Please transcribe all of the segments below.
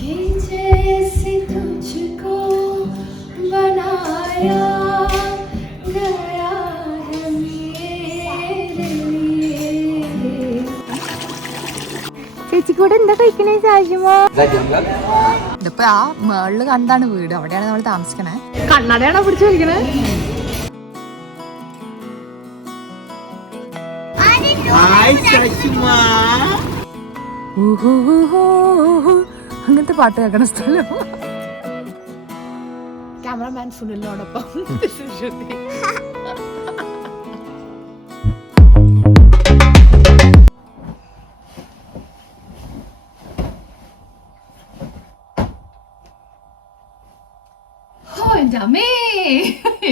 कि जैसे तुझको बनाया गया है मेरे लिए. ചേച്ചിക്കൂടെ എന്താ കഴിക്കണേ സാജിമോ? ഇതിപ്പോ ആ മേളില് കണ്ടാണ് വീട്, അവിടെയാണ് നമ്മൾ താമസിക്കണേ. കണ്ണടയാണോ പിടിച്ചു വലിക്കണേ? അങ്ങനത്തെ പാട്ട് കേൾക്കണ സ്ഥലം. ക്യാമറമാൻ സുനിലിനോടൊപ്പം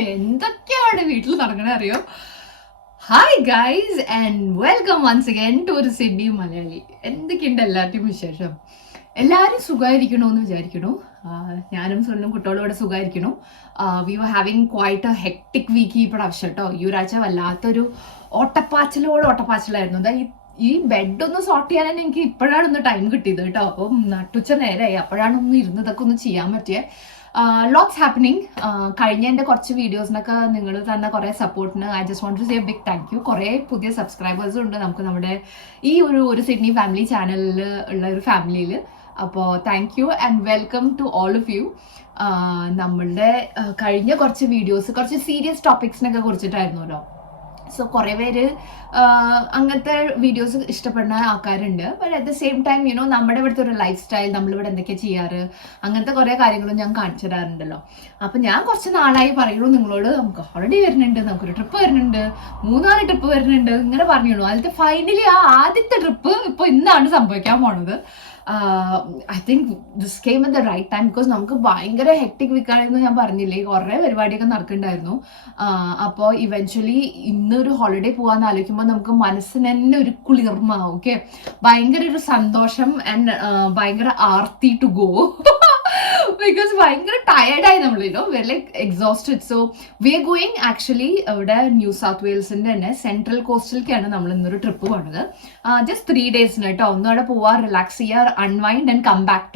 എന്തൊക്കെയാണ് വീട്ടിൽ നടക്കണേ അറിയോ? Hi guys and welcome once again to ഒരു സിഡ്നി മലയാളി. എന്തൊക്കെയുണ്ട് എല്ലാവരുടെയും വിശേഷം? എല്ലാവരും സുഖമായിരിക്കണമെന്ന് വിചാരിക്കണു. ഞാനും സുനിലും കുട്ടികളും ഇവിടെ സുഖമായിരിക്കണു. We were having quite a hectic week ഈ പ്രാവശ്യം കേട്ടോ. ഈ ഒരാഴ്ച വല്ലാത്തൊരു ഓട്ടപ്പാച്ചിലായിരുന്നു. അതാ ഈ ബെഡൊന്ന് സോർട്ട് ചെയ്യാൻ തന്നെ എനിക്ക് ഇപ്പോഴാണ് ഒന്ന് ടൈം കിട്ടിയത് കേട്ടോ. അപ്പം നട്ടുച്ച നേരമായി, അപ്പോഴാണ് ഒന്ന് ഇരുന്നതൊക്കെ ഒന്ന് ചെയ്യാൻ പറ്റിയത്. Lots happening. കഴിഞ്ഞ എൻ്റെ കുറച്ച് വീഡിയോസിനൊക്കെ നിങ്ങൾ തന്ന കുറേ സപ്പോർട്ടിന് I just want to say big thank you. കുറേ പുതിയ സബ്സ്ക്രൈബേഴ്സും ഉണ്ട് നമുക്ക് നമ്മുടെ ഈ ഒരു സിഡ്നി ഫാമിലി ചാനലിൽ ഉള്ള ഒരു ഫാമിലിയിൽ. അപ്പോൾ thank you and welcome to all of you. നമ്മളുടെ കഴിഞ്ഞ കുറച്ച് വീഡിയോസ് കുറച്ച് സീരിയസ് ടോപ്പിക്സിനൊക്കെ കുറിച്ചിട്ടായിരുന്നല്ലോ. സോ കുറേ പേര് അങ്ങനത്തെ വീഡിയോസ് ഇഷ്ടപ്പെടുന്ന ആൾക്കാരുണ്ട്. But at the same time നമ്മുടെ ഇവിടുത്തെ ഒരു ലൈഫ് സ്റ്റൈൽ, നമ്മളിവിടെ എന്തൊക്കെയാണ് ചെയ്യാറ്, അങ്ങനത്തെ കുറേ കാര്യങ്ങളും ഞാൻ കാണിച്ചു തരാറുണ്ടല്ലോ. അപ്പം ഞാൻ കുറച്ച് നാളായി പറയുള്ളൂ നിങ്ങളോട്, നമുക്ക് ഹോളിഡേ വരുന്നുണ്ട്, നമുക്കൊരു ട്രിപ്പ് വരുന്നുണ്ട്, 3-4 ട്രിപ്പ് വരുന്നുണ്ട്, ഇങ്ങനെ പറഞ്ഞുള്ളൂ. അതിലത്തെ ഫൈനലി ആദ്യത്തെ ട്രിപ്പ് ഇപ്പോൾ ഇന്നാണ് സംഭവിക്കാൻ പോണത്. I think this came at the right time because നമുക്ക് ഭയങ്കര ഹെക്ടിക് വീക്കാണെന്ന് ഞാൻ പറഞ്ഞില്ലേ, കുറേ പരിപാടിയൊക്കെ നടക്കുന്നുണ്ടായിരുന്നു. അപ്പോൾ ഇവൻച്വലി ഇന്നൊരു ഹോളിഡേ പോകാമെന്ന് ആലോചിക്കുമ്പോൾ നമുക്ക് മനസ്സിന് തന്നെ ഒരു കുളിർമ, ഓക്കെ, ഭയങ്കര ഒരു സന്തോഷം ആൻഡ് ഭയങ്കര ആർത്തി ടു ഗോ ബിക്കോസ് ഭയങ്കര ടയർഡായി നമ്മൾ, very like exhausted. So we are going actually ഇവിടെ ന്യൂ സൗത്ത് വെയിൽസിൻ്റെ തന്നെ സെൻട്രൽ കോസ്റ്റിലേക്കാണ് നമ്മൾ ഇന്നൊരു ട്രിപ്പ് പോണത്. ജസ്റ്റ് 3 ഡേയ്സിന് കേട്ടോ. ഒന്ന് അവിടെ പോവാ, റിലാക്സ് ചെയ്യുക, unwind and come back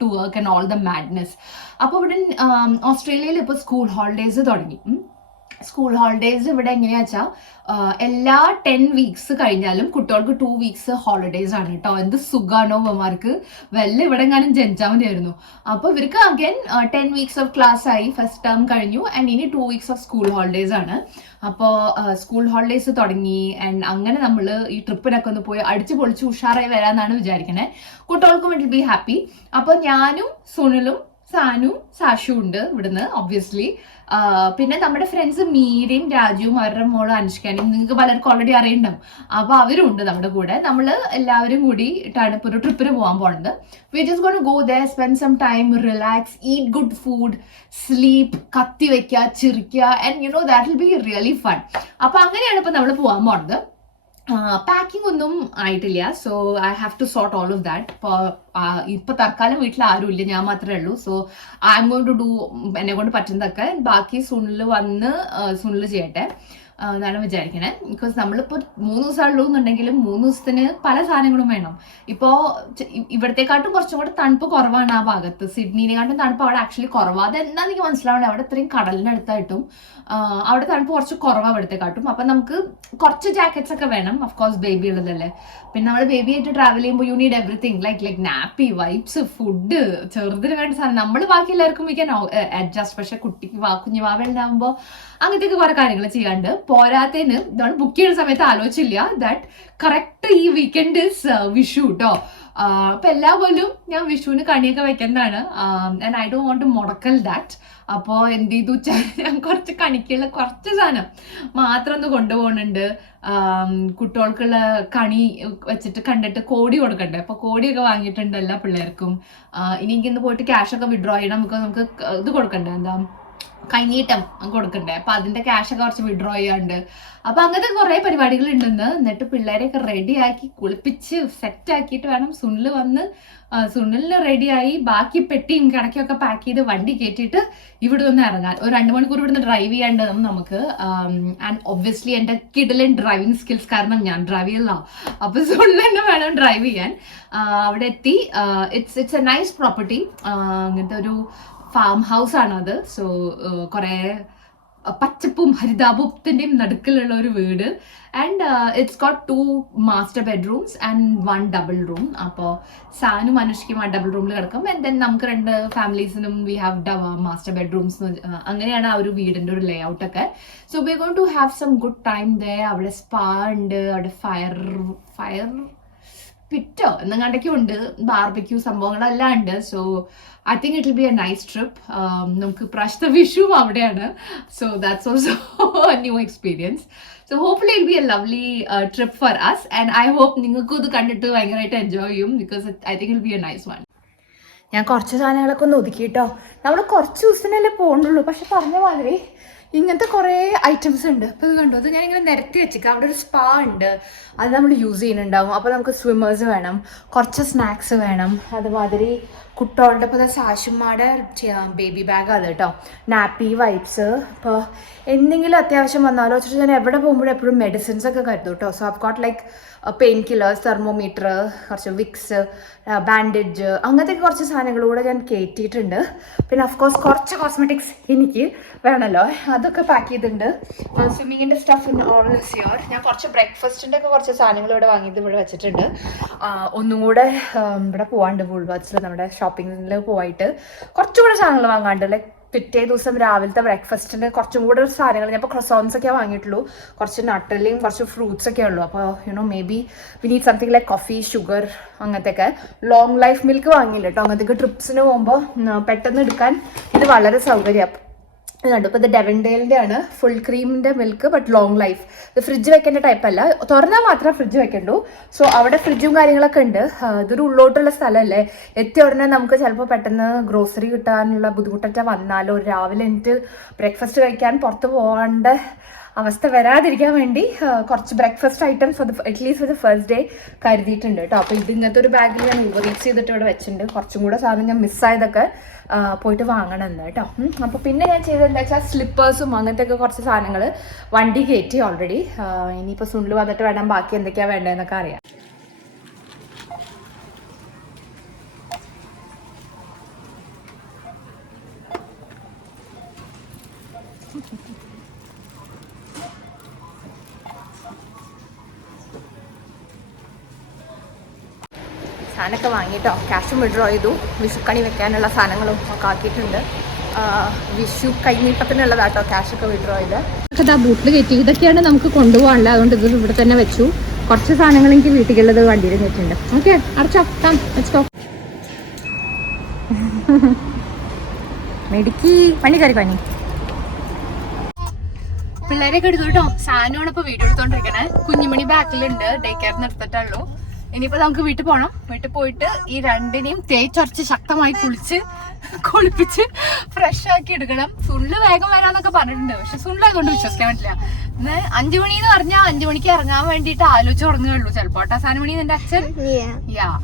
to work and all the madness. അപ്പോൾ ഇവിടെ ഓസ്ട്രേലിയയിൽ ഇപ്പോൾ സ്കൂൾ ഹോളിഡേയ്സ് തുടങ്ങി. സ്കൂൾ ഹോളിഡേയ്സ് ഇവിടെ എങ്ങനെയാ വെച്ചാൽ എല്ലാ 10 വീക്സ് കഴിഞ്ഞാലും കുട്ടികൾക്ക് 2 വീക്സ് ഹോളിഡേയ്സ് ആണ് കേട്ടോ. എന്ത് സുഖാണോ അമ്മമാർക്ക്, വല്ല ഇവിടെ എങ്ങാനും ജനിച്ചാൽ മതിയായിരുന്നു. അപ്പോൾ ഇവർക്ക് അഗൈൻ 10 വീക്സ് ഓഫ് ക്ലാസ് ആയി, ഫസ്റ്റ് ടേം കഴിഞ്ഞു ആൻഡ് ഇനി 2 വീക്സ് ഓഫ് സ്കൂൾ ഹോളിഡേയ്സ് ആണ്. അപ്പോൾ സ്കൂൾ ഹോളിഡേയ്സ് തുടങ്ങി ആൻഡ് അങ്ങനെ നമ്മൾ ഈ ട്രിപ്പിനൊക്കെ ഒന്ന് പോയി അടിച്ച് പൊളിച്ച് ഉഷാറായി വരാമെന്നാണ് വിചാരിക്കണേ. കുട്ടികൾക്കും ഇറ്റ് വിൽ ബി ഹാപ്പി. അപ്പോൾ ഞാനും സുനിലും സാനും സാഷും ഉണ്ട് ഇവിടുന്ന് ഒബ്വിയസ്ലി. പിന്നെ നമ്മുടെ ഫ്രണ്ട്സ് മീരയും രാജുവും അവരുടെ മോള് അനുഷ്കാനും നിങ്ങൾക്ക് പലർക്കും ഓൾറെഡി അറിയണ്ടാവും. അപ്പോൾ അവരും ഉണ്ട് നമ്മുടെ കൂടെ. നമ്മൾ എല്ലാവരും കൂടിയിട്ടാണ് ഇപ്പോൾ ഒരു ട്രിപ്പിന് പോകാൻ പോകുന്നത്. We just gonna go there, spend some time, relax, eat good food, sleep, കത്തി വയ്ക്കുക, ചിരിക്കുക and that will be really fun. അപ്പോൾ അങ്ങനെയാണ് ഇപ്പോൾ നമ്മൾ പോകാൻ പോകുന്നത്. പാക്കിംഗ് ഒന്നും ആയിട്ടില്ല. So I have to sort all of that. ഇപ്പോൾ തൽക്കാലം വീട്ടിൽ ആരും ഇല്ല, ഞാൻ മാത്രമേ ഉള്ളൂ. So I am going to do എന്നെ കൊണ്ട് പറ്റുന്നതൊക്കെ. ബാക്കി സുനിൽ വന്ന് സുനിൽ ചെയ്യട്ടെ എന്നാണ് വിചാരിക്കണേ. ബിക്കോസ് നമ്മളിപ്പോൾ 3 ദിവസമുള്ളൂ എന്നുണ്ടെങ്കിലും 3 ദിവസത്തിന് പല സാധനങ്ങളും വേണം. ഇപ്പോൾ ഇവിടത്തെക്കാട്ടും കുറച്ചും കൂടെ തണുപ്പ് കുറവാണ് ആ ഭാഗത്ത്. സിഡ്നിനെക്കാട്ടും തണുപ്പ് അവിടെ ആക്ച്വലി കുറവാണ്. അതെന്താ എനിക്ക് മനസ്സിലാവണേ, അവിടെ ഇത്രയും കടലിൻ്റെ അടുത്തായിട്ടും അവിടെ തണുപ്പ് കുറച്ച് കുറവാണ് ഇവിടത്തെക്കാട്ടും. അപ്പം നമുക്ക് കുറച്ച് ജാക്കറ്റ്സ് ഒക്കെ വേണം, ഓഫ്കോഴ്സ് ബേബി ഉള്ളതല്ലേ. പിന്നെ നമ്മൾ ബേബി ആയിട്ട് ട്രാവൽ ചെയ്യുമ്പോൾ you need everything, like nappy, wipes, food, ചെറുതിന് വേണ്ട സാധനം. നമ്മൾ ബാക്കി എല്ലാവർക്കും വി ക്യാൻ അഡ്ജസ്റ്റ്. പക്ഷെ കുട്ടിക്ക് കുഞ്ഞു വാവ ഉണ്ടാകുമ്പോൾ അങ്ങനത്തെ കുറെ കാര്യങ്ങൾ ചെയ്യാണ്ട്. പോരാത്തതിന് ഇതാണ് ബുക്ക് ചെയ്യുന്ന സമയത്ത് ആലോചിച്ചില്ല ദാറ്റ് കറക്റ്റ് ഈ വീക്കെൻഡ് ഇസ് വിഷു കേട്ടോ. അപ്പം എല്ലാ കൊല്ലം ഞാൻ വിഷുവിന് കണിയൊക്കെ വെക്കുന്നതാണ് and I don't want to മുടക്കൽ ദാറ്റ്. അപ്പോൾ എന്ത് ചെയ്തു വെച്ചാൽ ഞാൻ കുറച്ച് കണിക്കുള്ള കുറച്ച് സാധനം മാത്രം ഒന്ന് കൊണ്ടുപോകുന്നുണ്ട്. കുട്ടികൾക്കുള്ള കണി വെച്ചിട്ട് കണ്ടിട്ട് കോടി കൊടുക്കണ്ടേ, അപ്പോൾ കോടിയൊക്കെ വാങ്ങിയിട്ടുണ്ട് എല്ലാ പിള്ളേർക്കും. ഇനി എനിക്കിന്ന് പോയിട്ട് ക്യാഷൊക്കെ വിഡ്രോ ചെയ്യണം, നമുക്ക് ഇത് കൊടുക്കണ്ടേ, എന്താ കൈനീട്ടം കൊടുക്കണ്ടേ, അപ്പൊ അതിന്റെ ക്യാഷ് ഒക്കെ കുറച്ച് വിഡ്രോ ചെയ്യാണ്ട്. അപ്പൊ അങ്ങനത്തെ കുറെ പരിപാടികൾ ഉണ്ടെന്ന്. എന്നിട്ട് പിള്ളേരെയൊക്കെ റെഡിയാക്കി കുളിപ്പിച്ച് സെറ്റ് ആക്കിയിട്ട് വേണം സുനിൽ വന്ന്. സുനിലിന് റെഡിയായി ബാക്കി പെട്ടിയും കിടക്കൊക്കെ പാക്ക് ചെയ്ത് വണ്ടി കയറ്റിയിട്ട് ഇവിടെ നിന്ന് ഇറങ്ങാൻ. ഒരു 2 മണിക്കൂർ ഇവിടുന്ന് ഡ്രൈവ് ചെയ്യാണ്ട് നമുക്ക്. ആൻഡ് ഒബ്വിയസ്ലി എൻ്റെ കിഡിലൻ ഡ്രൈവിംഗ് സ്കിൽസ് കാരണം ഞാൻ ഡ്രൈവ് ചെയ്യില്ല, അപ്പൊ സുനിൽ തന്നെ വേണം ഡ്രൈവ് ചെയ്യാൻ. അവിടെ എത്തി. It's A nice property. അങ്ങനത്തെ ഒരു ഫാം ഹൗസ് ആണത്. സോ കുറെ പച്ചപ്പും ഹരിതാപത്തിന്റെയും നടുക്കിലുള്ള ഒരു വീട്. And it's got 2 master bedrooms and 1 double room. അപ്പോൾ സാനും അനുഷ്കയും ആ ഡബിൾ റൂമിൽ കിടക്കും. ആൻഡ് ദെൻ നമുക്ക് 2 ഫാമിലീസിനും വി ഹാവ് മാസ്റ്റർ ബെഡ്റൂംസ്. അങ്ങനെയാണ് ആ ഒരു വീടിന്റെ ഒരു ലേ ഔട്ട് ഒക്കെ. So we are going to have some good time there. അവിടെ സ്പാ ഉണ്ട്, അവിടെ ഫയർ പിറ്റോ എന്നെങ്ങാണ്ടൊക്കെ ഉണ്ട്, ബാർബിക്യൂ സംഭവങ്ങളെല്ലാം ഉണ്ട്. So I think it will be a nice trip. നമുക്ക് പ്രാവശ്യത്തെ വിഷുവും അവിടെയാണ്. So that's also a new experience. So hopefully it be a lovely trip for us. And I hope നിങ്ങൾക്കും ഇത് കണ്ടിട്ട് ഭയങ്കരമായിട്ട് എൻജോയ് ചെയ്യും. Because I think it be a nice one. ഞാൻ കുറച്ച് സാധനങ്ങളൊക്കെ ഒന്ന് ഒതുക്കിയിട്ടോ. നമ്മൾ കുറച്ച് ദിവസത്തിനല്ലേ പോകുന്നുള്ളൂ, പക്ഷെ പറഞ്ഞ മാതിരി ഇങ്ങനത്തെ കുറേ ഐറ്റംസ് ഉണ്ട്. അപ്പോൾ ഇത് കണ്ടു, അത് ഞാനിങ്ങനെ നിരത്തി വെച്ചിരിക്കാം. അവിടെ ഒരു സ്പാ ഉണ്ട്, അത് നമ്മൾ യൂസ് ചെയ്യുന്നുണ്ടാവും. അപ്പോൾ നമുക്ക് സ്വിമ്മേഴ്സ് വേണം, കുറച്ച് സ്നാക്സ് വേണം. അതുമാതിരി കുട്ടോളുടെ ഇപ്പോൾ സാശുമ്മയുടെ ബേബി ബാഗ് അത് കേട്ടോ, നാപ്പി വൈപ്സ്. ഇപ്പോൾ എന്തെങ്കിലും അത്യാവശ്യം വന്നാലോ വെച്ചിട്ട് ഞാൻ എവിടെ പോകുമ്പോഴും എപ്പോഴും മെഡിസിൻസ് ഒക്കെ കരുതും കേട്ടോ. So I've got like pain killers, thermometer, കുറച്ച് വിക്സ്, ബാൻഡേജ്, അങ്ങനത്തെ കുറച്ച് സാധനങ്ങൾ കൂടെ ഞാൻ കയറ്റിയിട്ടുണ്ട്. പിന്നെ അഫ്കോഴ്സ് കുറച്ച് കോസ്മെറ്റിക്സ് എനിക്ക് വേണമല്ലോ, അതൊക്കെ പാക്ക് ചെയ്തിട്ടുണ്ട്. സ്വിമ്മിങ്ങിൻ്റെ stuff in all is here. ഞാൻ കുറച്ച് ബ്രേക്ക്ഫാസ്റ്റിൻ്റെ ഒക്കെ കുറച്ച് സാധനങ്ങൾ ഇവിടെ വാങ്ങിയത് ഇവിടെ വെച്ചിട്ടുണ്ട്. ഒന്നും കൂടെ ഇവിടെ പോകാണ്ട്, വുൾവർട്ട്സിൽ നമ്മുടെ ഷോപ്പിങ്ങിൽ പോയിട്ട് കുറച്ചുകൂടെ സാധനങ്ങൾ വാങ്ങാണ്ട്. ലൈക്ക് പിറ്റേ ദിവസം രാവിലത്തെ ബ്രേക്ക്ഫാസ്റ്റിൻ്റെ കുറച്ചും കൂടെ സാധനങ്ങൾ. ഞാൻ ഇപ്പോൾ ക്രോസോൺസ് ഒക്കെ വാങ്ങിയിട്ടുള്ളൂ, കുറച്ച് നട്ടലിയും കുറച്ച് ഫ്രൂട്ട്സ് ഒക്കെ ഉള്ളൂ. അപ്പോൾ may be we need something like coffee, sugar, അങ്ങനത്തെയൊക്കെ. ലോങ് ലൈഫ് മിൽക്ക് വാങ്ങിയില്ല കേട്ടോ. അങ്ങനത്തെയൊക്കെ ട്രിപ്സിന് പോകുമ്പോൾ പെട്ടെന്ന് എടുക്കാൻ ഇത് വളരെ സൗകര്യം. ഇത് കണ്ടു, ഇപ്പോൾ ഇത് ഡെവൻഡേലിൻ്റെ ആണ്, ഫുൾ ക്രീമിൻ്റെ മിൽക്ക് ബട്ട് ലോങ് ലൈഫ്. ഇത് ഫ്രിഡ്ജ് വെക്കേണ്ട ടൈപ്പല്ല, തുറന്നാൽ മാത്രമേ ഫ്രിഡ്ജ് വെക്കണ്ടൂ. സോ അവിടെ ഫ്രിഡ്ജും കാര്യങ്ങളൊക്കെ ഉണ്ട്. ഇതൊരു ഉള്ളോട്ടുള്ള സ്ഥലമല്ലേ, എത്തിയ ഉടനെ നമുക്ക് ചിലപ്പോൾ പെട്ടെന്ന് ഗ്രോസറി കിട്ടാനുള്ള ബുദ്ധിമുട്ടൊക്കെ വന്നാലോ, രാവിലെ എനിക്ക് ബ്രേക്ക്ഫാസ്റ്റ് കഴിക്കാൻ പുറത്ത് പോകാണ്ട് അവസ്ഥ വരാതിരിക്കാൻ വേണ്ടി കുറച്ച് breakfast items at least for the first day കരുതിയിട്ടുണ്ട് കേട്ടോ. അപ്പോൾ ഇത് ഇങ്ങനത്തെ ഒരു ബാഗിൽ ഞാൻ ഓവർറീച്ച് ചെയ്തിട്ട് ഇവിടെ വെച്ചിട്ടുണ്ട്. കുറച്ചും കൂടെ സാധനം ഞാൻ മിസ്സായതൊക്കെ പോയിട്ട് വാങ്ങണം എന്ന് കേട്ടോ. അപ്പോൾ പിന്നെ ഞാൻ ചെയ്തതെന്താ വെച്ചാൽ സ്ലിപ്പേഴ്സും അങ്ങനത്തെ ഒക്കെ കുറച്ച് സാധനങ്ങൾ വണ്ടി കയറ്റി ഓൾറെഡി. ഇനിയിപ്പോൾ സുനിൽ വന്നിട്ട് വേണം ബാക്കി എന്തൊക്കെയാണ് വേണ്ടതെന്നൊക്കെ അറിയാം. സാധനമൊക്കെ വാങ്ങിയിട്ടോ, ക്യാഷും വിഡ്രോ ചെയ്തു. വിഷുക്കണി വെക്കാനുള്ള സാധനങ്ങളും ഒക്കെ ആക്കിയിട്ടുണ്ട്. വിഷു കൈനീട്ടത്തിനുള്ളതാട്ടോ ക്യാഷൊക്കെ വിഡ്രോ ചെയ്ത്. ഇതാ ബൂട്ടിൽ കയറ്റി. ഇതൊക്കെയാണ് നമുക്ക് കൊണ്ടുപോകാനുള്ളത്, അതുകൊണ്ട് ഇത് ഇവിടെ തന്നെ വെച്ചു. കുറച്ച് സാധനങ്ങൾ എനിക്ക് വീട്ടിലുള്ളത് വണ്ടിയിൽ വെച്ചിട്ടുണ്ട്. ഓക്കെ, അടച്ചോ, ലെറ്റ്സ് ഗോ. മെഡിക്കി പണി കയറി പണി. പിള്ളേരൊക്കെ എടുത്തു കേട്ടോ. സാധനമാണ് ഇപ്പോൾ വീഡിയോ എടുത്തോണ്ടിരിക്കണേ. കുഞ്ഞുമണി ബാക്കിലുണ്ട്, ഡേ കെയറിന് എടുത്തിട്ടുള്ളൂ. ഇനിയിപ്പോൾ നമുക്ക് വീട്ടിൽ പോകണം. വീട്ടിൽ പോയിട്ട് ഈ രണ്ടിനെയും തേച്ചൊരച്ച് ശക്തമായി കുളിപ്പിച്ച് ഫ്രഷ് ആക്കി എടുക്കണം. സുള്ള് വേഗം വരാന്നൊക്കെ പറഞ്ഞിട്ടുണ്ട്, പക്ഷെ സുള്ളായതുകൊണ്ട് വിശ്വസിക്കാൻ പറ്റില്ല. 5 മണി എന്ന് പറഞ്ഞാൽ 5 മണിക്ക് ഇറങ്ങാൻ വേണ്ടിയിട്ട് ആലോചിച്ച് തുടങ്ങുകയുള്ളൂ ചിലപ്പോൾ. 7 മണി എന്റെ അച്ഛൻ.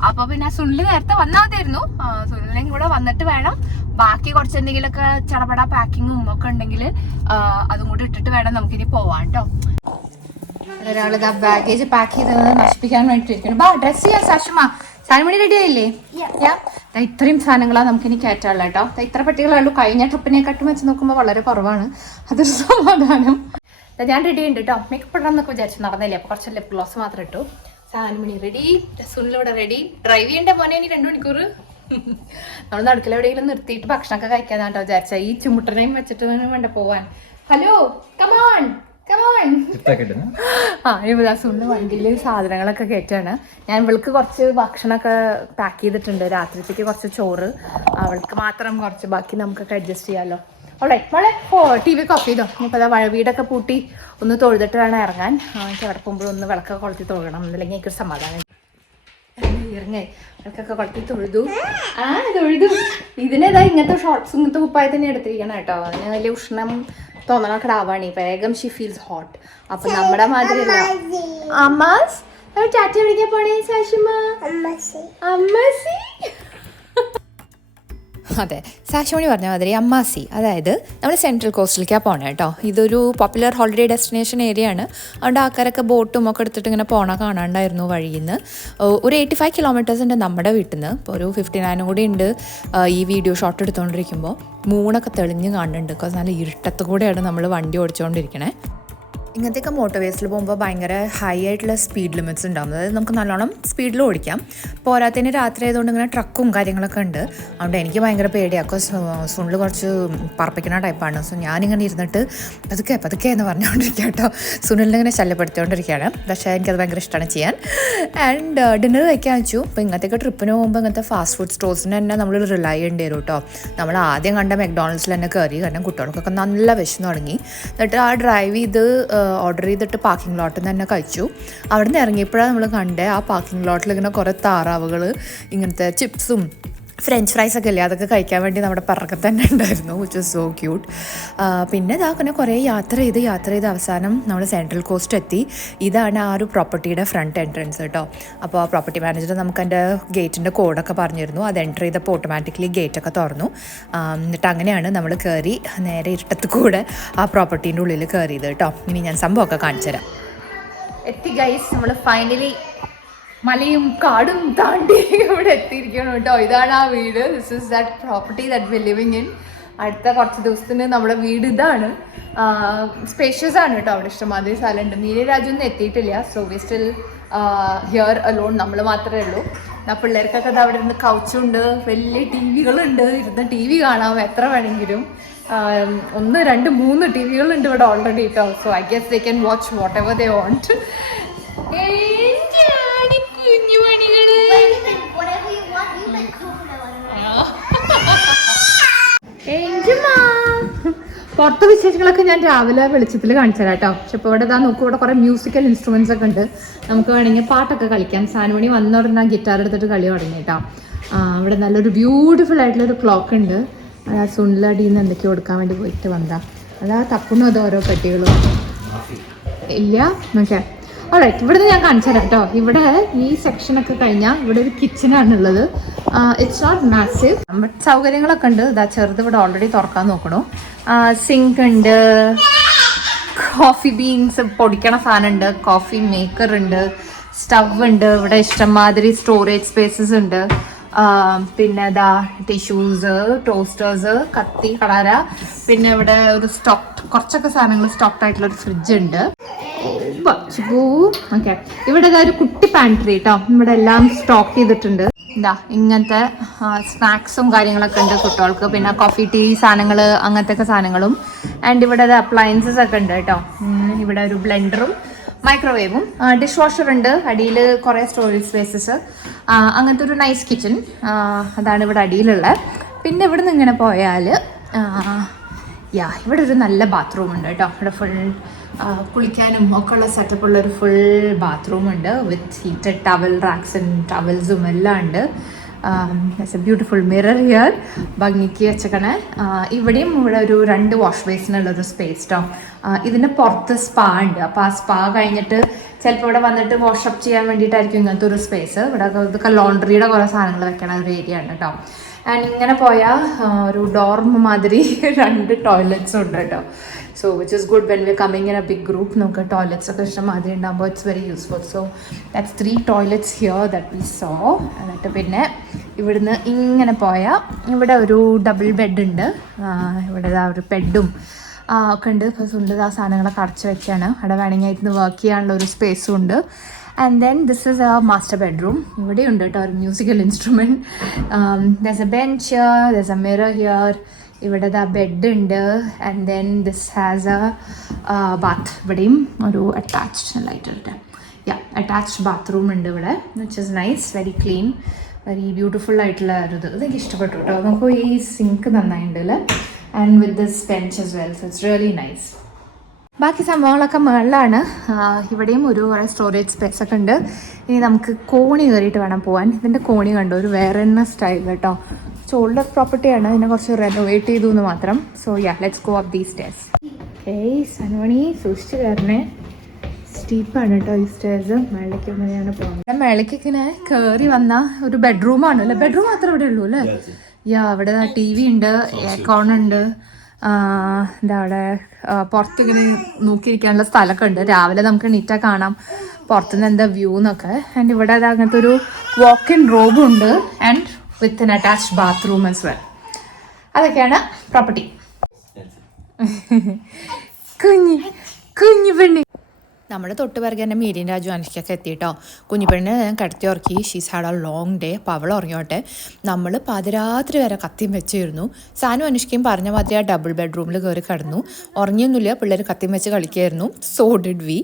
അപ്പൊ പിന്നെ സുള്ള് നേരത്തെ വന്നാൽ മതിയായിരുന്നു. സുള്ളിനെയും കൂടെ വന്നിട്ട് വേണം ബാക്കി കുറച്ച് എന്തെങ്കിലുമൊക്കെ ചടപട പാക്കിങ്ങും ഒക്കെ ഉണ്ടെങ്കിൽ അതും കൂടി ഇട്ടിട്ട് വേണം നമുക്കിനി പോവാൻ കേട്ടോ. ഒരാളിതാ ബാഗേജ് പാക്ക് ചെയ്തത് നശിപ്പിക്കാൻ വേണ്ടിയിട്ടിരിക്കുന്നു. ബാ ഡ്രസ് ചെയ്യാൻ സാക്ഷമ. 7 മണി റെഡി ആയില്ലേ? ഇത്രയും സാധനങ്ങളാണ് നമുക്കിനി കയറ്റാനുള്ള കേട്ടോ. ഇത്ര പെട്ടികളുള്ളൂ. കഴിഞ്ഞ ട്രിപ്പിനെക്കാട്ടും വെച്ച് നോക്കുമ്പോൾ വളരെ കുറവാണ്. അതൊരു സമാധാനം. ഞാൻ റെഡി ഉണ്ട് കേട്ടോ. മേക്കപ്പ് ഇടാം എന്നൊക്കെ വിചാരിച്ചു, നടന്നില്ലേ. അപ്പോൾ കുറച്ച് ലിപ് ഗ്ലോസ് മാത്രം ഇട്ടു. 7 മണി റെഡി. സുനിലൂടെ റെഡി. ഡ്രൈവ് ചെയ്യേണ്ട പോലെ ഇനി 2 മണിക്കൂർ നമ്മൾ നടുക്കിൽ എവിടെയെങ്കിലും നിർത്തിയിട്ട് ഭക്ഷണമൊക്കെ കഴിക്കാനാട്ടോ വിചാരിച്ച. ഈ ചുമുട്ടനെയും വെച്ചിട്ട് വേണ്ട പോവാൻ. Hello, come on come on. സുനിൽ വണ്ടിയിൽ സാധനങ്ങളൊക്കെ കയറ്റാണ്. ഞാൻ ഇവൾക്ക് കുറച്ച് ഭക്ഷണമൊക്കെ പാക്ക് ചെയ്തിട്ടുണ്ട്. രാത്രിത്തേക്ക് കുറച്ച് ചോറ്, അവൾക്ക് മാത്രം കുറച്ച്, ബാക്കി നമുക്കൊക്കെ അഡ്ജസ്റ്റ് ചെയ്യാമല്ലോ. അവിടെ മോളെ TV ഒക്കെ ഓഫ് ചെയ്തോ. ഇപ്പോൾ അതാ വീടൊക്കെ പൂട്ടി ഒന്ന് തൊഴുതിട്ട് വേണം ഇറങ്ങാൻ. എനിക്ക് അവിടെ പോകുമ്പോഴൊന്ന് വിളക്കൊക്കെ കൊളുത്തി തൊഴണം, അല്ലെങ്കിൽ എനിക്കൊരു സമാധാനം. മോർണിംഗ് അവർക്കൊക്കെ കൊളത്തി തൊഴുതു. തൊഴുതു. ഇതിനേതാ ഇങ്ങനത്തെ ഷോർട്ട്സ് ഇങ്ങനത്തെ കുപ്പായ തന്നെ എടുത്തിരിക്കണം കേട്ടോ. അതിന് വലിയ ഉഷ്ണം തോന്നണ ക്രാവാണ്. വേഗം ഷി ഫീൽസ് ഹോട്ട്. അപ്പൊ നമ്മുടെ മാതിരിയല്ല. അമ്മാസ് ടാറ്റ വിളിക്കാൻ പോണേ സാഷിമ. അമ്മസി. അതെ, സാക്ഷമണി പറഞ്ഞ മാതിരി അമ്മാസി, അതായത് നമ്മൾ സെൻട്രൽ കോസ്റ്റിലേക്കാണ് പോകണം കേട്ടോ. ഇതൊരു പോപ്പുലർ ഹോളിഡേ ഡെസ്റ്റിനേഷൻ ഏരിയ ആണ്. അതുകൊണ്ട് ആൾക്കാരൊക്കെ ബോട്ടും ഒക്കെ എടുത്തിട്ട് ഇങ്ങനെ പോകണ കാണാണ്ടായിരുന്നു വഴിയിൽ നിന്ന്. ഒരു 85 കിലോമീറ്റേഴ്സ് ഉണ്ട് നമ്മുടെ വീട്ടിൽ നിന്ന്. ഇപ്പോൾ ഒരു 59 കൂടി ഉണ്ട്. ഈ വീഡിയോ ഷോട്ട് എടുത്തുകൊണ്ടിരിക്കുമ്പോൾ മൂണൊക്കെ തെളിഞ്ഞ് കാണുന്നുണ്ട്. ബിക്കോസ് നല്ല ഇരുട്ടത്ത് കൂടെയാണ് നമ്മൾ വണ്ടി ഓടിച്ചുകൊണ്ടിരിക്കണേ. ഇങ്ങനത്തെയൊക്കെ മോട്ടോവേസിൽ പോകുമ്പോൾ ഭയങ്കര ഹൈ ആയിട്ടുള്ള സ്പീഡ് ലിമിറ്റ്സ് ഉണ്ടാകും. അതായത് നമുക്ക് നല്ലോണം സ്പീഡിൽ ഓടിക്കാം. പോരാത്തതിന് രാത്രി ആയതുകൊണ്ട് ഇങ്ങനെ ട്രക്കും കാര്യങ്ങളൊക്കെ ഉണ്ട്. അതുകൊണ്ട് എനിക്ക് ഭയങ്കര പേടിയാണ്. ബിക്കോസ് സുണിൽ കുറച്ച് പറപ്പിക്കുന്ന ടൈപ്പാണ്. സോ ഞാനിങ്ങനെ ഇരുന്നിട്ട് പതുക്കെ എന്ന് പറഞ്ഞുകൊണ്ടിരിക്കുക കേട്ടോ. സുനിലിനെ ശല്യപ്പെടുത്തിക്കൊണ്ടിരിക്കുകയാണ്. പക്ഷേ എനിക്കത് ഭയങ്കര ഇഷ്ടമാണ് ചെയ്യാൻ. ആൻഡ് ഡിന്നർ കഴിക്കാൻ വെച്ചു. അപ്പോൾ ഇങ്ങനത്തെയൊക്കെ ട്രിപ്പിന് പോകുമ്പോൾ ഇങ്ങനത്തെ ഫാസ്റ്റ് ഫുഡ് സ്റ്റോഴ്സിന് തന്നെ നമ്മൾ റിലൈ ചെയ്യേണ്ടി വരും കേട്ടോ. നമ്മൾ ആദ്യം കണ്ട മെക്ഡോണൾഡ്സിൽ തന്നെ കയറി. കാരണം കുട്ടികൾക്കൊക്കെ നല്ല വിശന്ന് തുടങ്ങി. എന്നിട്ട് ആ ഡ്രൈവ് ചെയ്ത് ഓർഡർ ചെയ്തിട്ട് പാർക്കിംഗ് ലോട്ടിൽ നിന്ന് തന്നെ കഴിച്ചു. അവിടെ നിന്ന് ഇറങ്ങിയപ്പോഴാണ് നമ്മൾ കണ്ടത് ആ പാർക്കിംഗ് ലോട്ടിൽ ഇങ്ങനെ കുറേ താറാവുകൾ ഇങ്ങനത്തെ ചിപ്സും ഫ്രഞ്ച് ഫ്രൈസൊക്കെ ഇല്ലേ, അതൊക്കെ കഴിക്കാൻ വേണ്ടി നമ്മുടെ പറക്കെ തന്നെ ഉണ്ടായിരുന്നു. Which was so cute. പിന്നെ ഇതാ അങ്ങനെ കുറേ യാത്ര ചെയ്ത് അവസാനം നമ്മൾ സെൻട്രൽ കോസ്റ്റ് എത്തി. ഇതാണ് ആ ഒരു പ്രോപ്പർട്ടിയുടെ ഫ്രണ്ട് എൻട്രൻസ് കേട്ടോ. അപ്പോൾ ആ പ്രോപ്പർട്ടി മാനേജർ നമുക്ക് എൻ്റെ ഗേറ്റിൻ്റെ കോഡൊക്കെ പറഞ്ഞിരുന്നു. അത് എൻ്റർ ചെയ്തപ്പോൾ ഓട്ടോമാറ്റിക്കലി ഗേറ്റൊക്കെ തുറന്നു. എന്നിട്ട് അങ്ങനെയാണ് നമ്മൾ കയറി നേരെ ഇരുട്ടത്ത് കൂടെ ആ പ്രോപ്പർട്ടീൻ്റെ ഉള്ളിൽ കയറിയത് കേട്ടോ. ഇനി ഞാൻ സംഭവമൊക്കെ കാണിച്ചു തരാം. എത്തി ഗൈസ്, നമ്മൾ ഫൈനലി മലയും കാടും താണ്ടി ഇവിടെ എത്തിയിരിക്കണം കേട്ടോ. ഇതാണ് ആ വീട്. This is that property that we living in. അടുത്ത കുറച്ച് ദിവസത്തിന് നമ്മുടെ വീട് ഇതാണ്. സ്പേഷ്യസ് ആണ് കേട്ടോ. അവിടെ ഇഷ്ടംമാതിരി സ്ഥലമുണ്ട്. മീര രാജൊന്നും എത്തിയിട്ടില്ല. So we still here alone. നമ്മൾ മാത്രമേ ഉള്ളൂ. പിള്ളേർക്കൊക്കെ അത് അവിടെ ഇരുന്ന് കൗച്ചുണ്ട്. വലിയ ടിവികളുണ്ട്. ഇരുന്ന് ടി വി കാണാം എത്ര വേണമെങ്കിലും. 1, 2, 3 ടിവികളുണ്ട് ഇവിടെ ഓൾറെഡി കേട്ടോ. So I guess they can watch whatever they want. പുറത്തെ വിശേഷങ്ങളൊക്കെ ഞാൻ രാവിലെ വെളിച്ചത്തിൽ കാണിച്ചു തരാം കേട്ടോ. പക്ഷെ ഇപ്പോൾ ഇവിടെ നോക്കൂ, ഇവിടെ കുറേ മ്യൂസിക്കൽ ഇൻസ്ട്രുമെന്റ്സ് ഒക്കെ ഉണ്ട്. നമുക്ക് വേണമെങ്കിൽ പാട്ടൊക്കെ കളിക്കാം. സാനുമണി വന്നുടനെ ഗിറ്റാർ എടുത്തിട്ട് കളി തുടങ്ങി കേട്ടോ. ഇവിടെ നല്ലൊരു ബ്യൂട്ടിഫുൾ ആയിട്ടുള്ളൊരു ക്ലോക്ക് ഉണ്ട്. സുണിലടിയിൽ നിന്ന് എന്തൊക്കെയോ കൊടുക്കാൻ വേണ്ടി പോയിട്ട് വന്നതാ. അതാ തപ്പുന്നു അത് ഓരോ പെട്ടികളും ഇല്ല. Okay, alright. ഇവിടുന്ന് ഞാൻ കാണിച്ചു തരാം കേട്ടോ. ഇവിടെ ഈ സെക്ഷനൊക്കെ കഴിഞ്ഞാൽ ഇവിടെ ഒരു കിച്ചണാണുള്ളത്. ഇറ്റ്സ് നോട്ട് മാസീവ്, ബട്ട് സൗകര്യങ്ങളൊക്കെ ഉണ്ട്. ഇതാ ചെറുത് ഇവിടെ ഓൾറെഡി തുറക്കാൻ നോക്കണു. സിങ്ക് ഉണ്ട്, കോഫി ബീൻസ് പൊടിക്കണ സാധനം ഉണ്ട്, കോഫി മേക്കർ ഉണ്ട്, സ്റ്റവ് ഉണ്ട്. ഇവിടെ ഇഷ്ടംമാതിരി സ്റ്റോറേജ് സ്പേസസ് ഉണ്ട്. പിന്നെ ഇതാ ടിഷ്യൂസ്, ടോസ്റ്റേഴ്സ്, കത്തി, കളര. പിന്നെ ഇവിടെ ഒരു കുറച്ചൊക്കെ സാധനങ്ങൾ സ്റ്റോക്ഡ് ആയിട്ടുള്ള ഒരു ഫ്രിഡ്ജ് ഉണ്ട്. ഓക്കെ, ഇവിടെ ഒരു കുട്ടി പാൻട്രി കേട്ടോ. ഇവിടെ എല്ലാം സ്റ്റോക്ക് ചെയ്തിട്ടുണ്ട്. എന്താ ഇങ്ങനത്തെ സ്നാക്സും കാര്യങ്ങളൊക്കെ ഉണ്ട് കുട്ടികൾക്ക്. പിന്നെ കോഫി ടീ സാധനങ്ങൾ, അങ്ങനത്തെ ഒക്കെ സാധനങ്ങളും. ആൻഡ് ഇവിടെ അപ്ലയൻസസ് ഒക്കെ ഉണ്ട് കേട്ടോ. ഇവിടെ ഒരു ബ്ലെൻഡറും മൈക്രോവേവും ഡിഷ് വാഷർ ഉണ്ട്. അടിയിൽ കുറേ സ്റ്റോറേജ് സ്പേസസ്. അങ്ങനത്തെ ഒരു നൈസ് കിച്ചൺ അതാണ് ഇവിടെ അടിയിലുള്ളത്. പിന്നെ ഇവിടെ നിന്ന് ഇങ്ങനെ പോയാൽ ഇവിടെ ഒരു നല്ല ബാത്റൂം ഉണ്ട് കേട്ടോ. ഇവിടെ ഫുൾ കുളിക്കാനും ഒക്കെ ഉള്ള സെറ്റപ്പ് ഉള്ളൊരു ഫുൾ ബാത്റൂം ഉണ്ട് വിത്ത് ഹീറ്റഡ് ടവൽ റാക്സും ടവൽസും എല്ലാം ഉണ്ട്. It's A beautiful mirror here, ഭംഗിക്ക് വെച്ചേക്കണേ. ഇവിടെയും ഇവിടെ ഒരു 2 വാഷ് ബേസിനുള്ളൊരു സ്പേസ് കേട്ടോ. ഇതിൻ്റെ പുറത്ത് സ്പാ ഉണ്ട്. അപ്പോൾ ആ സ്പാ കഴിഞ്ഞിട്ട് ചിലപ്പോൾ ഇവിടെ വന്നിട്ട് വാഷപ്പ് ചെയ്യാൻ വേണ്ടിയിട്ടായിരിക്കും ഇങ്ങനത്തെ ഒരു സ്പേസ്. ഇവിടെ ഇതൊക്കെ ലോണ്ടറിയുടെ കുറേ സാധനങ്ങൾ വെക്കണ ഒരു ഏരിയ ഉണ്ട് കേട്ടോ. ആൻഡ് ഇങ്ങനെ പോയാൽ ഒരു ഡോർം മാതിരി 2 ടോയ്ലറ്റ്സും ഉണ്ട് കേട്ടോ. So which is good when we coming in a big group. നമുക്ക് ടോയ്ലറ്റ്സ് ഒക്കെ ഇഷ്ടം മാതിരി ഉണ്ടാകുമ്പോൾ it's very useful. So that's 3 toilets here that we saw. എന്നിട്ട് പിന്നെ ഇവിടുന്ന് ഇങ്ങനെ പോയാൽ ഇവിടെ ഒരു ഡബിൾ ബെഡ് ഉണ്ട്. ഇവിടെ ഒരു ബെഡും ഒക്കെ ഉണ്ട്. ബിക്കോസ് ഉണ്ട് ആ സാധനങ്ങളൊക്കെ അടച്ചു വെച്ചാണ്. അവിടെ വേണമെങ്കിൽ ആയിരുന്നു വർക്ക് ചെയ്യാനുള്ള ഒരു സ്പേസും ഉണ്ട്. And then this is A master bedroom. ഇവിടെ ഉണ്ട് കേട്ടോ ഒരു musical instrument. There's A bench here, there's A mirror here. ഇവിടെ ബെഡ് ഉണ്ട്. And then this has a bath. ഇവിടെയും ഒരു അറ്റാച്ച്ഡ് ബാത്റൂം ഉണ്ട് ഇവിടെ, which is nice, very clean, very beautiful ആയിട്ടുള്ള ഒരു ഇതെനിക്ക് ഇഷ്ടപ്പെട്ടു കേട്ടോ. നമുക്ക് ഈ സിങ്ക് നന്നായിട്ടുണ്ട് അല്ലേ. And with this bench as well, so it's really nice. ബാക്കി സംഭവങ്ങളൊക്കെ മുകളിലാണ്. ഇവിടെയും കുറേ സ്റ്റോറേജ് സ്പേസ് ഒക്കെ ഉണ്ട്. ഇനി നമുക്ക് കോണി കയറിയിട്ട് വേണം പോകാൻ. ഇതിൻ്റെ കോണി കണ്ടു, ഒരു വേറെ തന്നെ സ്റ്റൈൽ കേട്ടോ. ഷോൾഡർ പ്രോപ്പർട്ടിയാണ്, ഇതിനെ കുറച്ച് റെനോവേറ്റ് ചെയ്തു എന്ന് മാത്രം. So let's go up these stairs. സനുമണി സൂക്ഷിച്ച് കയറണേ, സ്റ്റീപ്പാണ് കേട്ടോ ഈ സ്റ്റേഴ്സ്. മേളയ്ക്ക് ഇങ്ങനെയാണ് പോകുന്നത്. മേളയ്ക്ക് ഇങ്ങനെ കയറി വന്ന ഒരു ബെഡ്റൂമാണ് അല്ലേ? ബെഡ്റൂം മാത്രമേ ഇവിടെ ഉള്ളൂ അല്ലേ? അവിടെ TV ഉണ്ട്, എയർകോൺ ഉണ്ട്, എന്താ അവിടെ പുറത്തിങ്ങനെ നോക്കിയിരിക്കാനുള്ള സ്ഥലമൊക്കെ ഉണ്ട്. രാവിലെ നമുക്ക് നീറ്റാ കാണാം പുറത്തുനിന്ന് എന്താ വ്യൂ എന്നൊക്കെ. ആൻഡ് ഇവിടെ അങ്ങനത്തെ ഒരു വാക്ക് ഇൻ റൂമും ഉണ്ട്, and with N attached bathroom as well. അതൊക്കെയാണ് പ്രോപ്പർട്ടി. കുഞ്ഞു പെണ്ണി നമ്മുടെ തൊട്ട് പിറകെ തന്നെ മീരിൻ രാജു അനുഷ്കൊക്കെ എത്തിയിട്ടോ. കുഞ്ഞിപ്പെണ്ണിനെ ഞാൻ കിടത്തി ഉറക്കി. She's had A long day. അപ്പോൾ അവൾ ഉറങ്ങിയോട്ടെ. നമ്മൾ പാതിരാത്രി വരെ കത്തിയും വെച്ചിരുന്നു. സാനും അനുഷ്കയും പറഞ്ഞ മാതിരി ആ ഡബിൾ ബെഡ്റൂമിൽ കയറി കിടന്നു. ഉറങ്ങിയൊന്നുമില്ല, പിള്ളേർ കത്തിയും വെച്ച് കളിക്കുകയായിരുന്നു. So did V.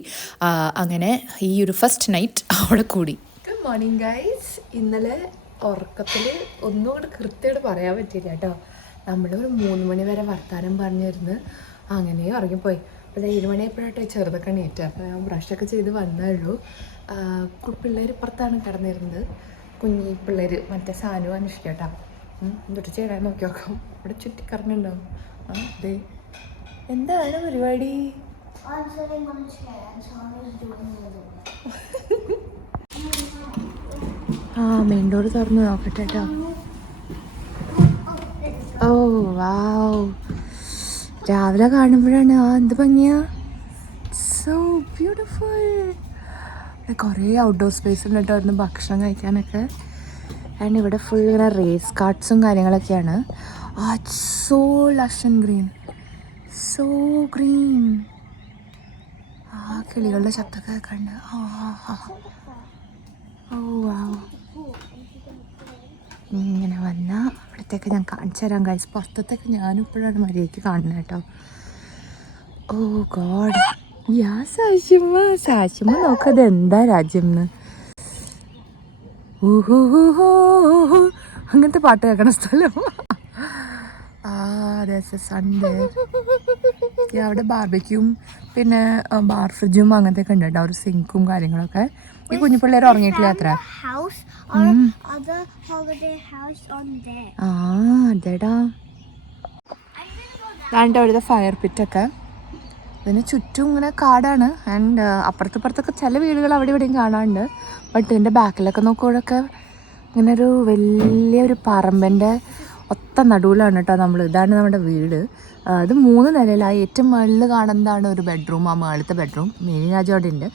അങ്ങനെ ഈ ഒരു ഫസ്റ്റ് നൈറ്റ് അവിടെ കൂടി. Good morning guys. ഇന്നലെ ഉറക്കത്തിൽ ഒന്നും കൂടെ കൃത്യമായിട്ട് പറയാൻ പറ്റില്ല കേട്ടോ. നമ്മൾ ഒരു 3 മണി വരെ വർത്താനം പറഞ്ഞിരുന്ന് അങ്ങനെ ഉറങ്ങിപ്പോയി. അപ്പോൾ 7 മണിയായപ്പോഴാട്ടോ ചെറുതൊക്കെ നീറ്റ്. അപ്പോൾ ഞാൻ ബ്രഷൊക്കെ ചെയ്ത് വന്നുള്ളൂ. പിള്ളേർ പുറത്താണ് കിടന്നിരുന്നത്, കുഞ്ഞി പിള്ളേർ, മറ്റേ സാനു അനുഷ്ക കേട്ടോ. എന്നിട്ട് ചേരാൻ നോക്കി നോക്കാം, ഇവിടെ ചുറ്റിക്കറങ്ങുണ്ടാവും. അതെ, എന്താണ് പരിപാടി? മെയിൻ ഡോർ തുറന്ന് നോക്കട്ടെ കേട്ടോ. ഓ വാവ്, രാവിലെ കാണുമ്പോഴാണ് എന്ത് ഭംഗിയാ. So beautiful. കുറേ ഔട്ട്ഡോർ സ്പേസ് ഉണ്ട് കേട്ടോ അവിടുന്ന് ഭക്ഷണം കഴിക്കാനൊക്കെ. ആൻഡ് ഇവിടെ ഫുൾ ഇങ്ങനെ റേസ് കാർട്ട്സും കാര്യങ്ങളൊക്കെയാണ്. So lush and green, so green. കിളികളുടെ ശബ്ദമൊക്കെ കണ്ട് ഇങ്ങനെ വന്നാൽ അവിടത്തേക്ക് ഞാൻ കാണിച്ചു തരാം ഗൈസ്. പുറത്തേക്ക് ഞാനും ഇപ്പോഴാണ് മര്യാദയ്ക്ക് കാണുന്നത് കേട്ടോ. ഓ ഗോഡ്, സാശിമ നോക്കത് എന്താ രാജ്യം എന്ന്. അങ്ങനത്തെ പാട്ട് കേൾക്കണ സ്ഥലം. സൺഡേ അവിടെ ബാർബിക്യൂം പിന്നെ ബാർ ഫ്രിഡ്ജും അങ്ങനത്തെ ഒക്കെ ഉണ്ട് കേട്ടോ. ഒരു സിങ്കും കാര്യങ്ങളൊക്കെ. ഈ കുഞ്ഞു പിള്ളേർ ഉറങ്ങിയിട്ടില്ല അത്ര. അതേടാ, അതാണ്ട് അവിടുത്തെ ഫയർ പിറ്റൊക്കെ. ഇതിന് ചുറ്റും ഇങ്ങനെ കാടാണ്. ആൻഡ് അപ്പുറത്തപ്പുറത്തൊക്കെ ചില വീടുകൾ അവിടെ ഇവിടെയും കാണാനുണ്ട്. ബട്ട് ഇതിൻ്റെ ബാക്കിലൊക്കെ നോക്കുമ്പോഴൊക്കെ ഇങ്ങനെ ഒരു വലിയൊരു പറമ്പിൻ്റെ ഒത്ത നടുവിലാണ് കേട്ടോ നമ്മൾ. ഇതാണ് നമ്മുടെ വീട്. ഇത് 3 നിലയിലാണ്. ഏറ്റവും മുകളിൽ കാണുന്നതാണ് ഒരു ബെഡ്റൂം, ആ മുകളിലത്തെ ബെഡ്റൂം. മെയിൻ രാജു അവിടെ ഉണ്ട്.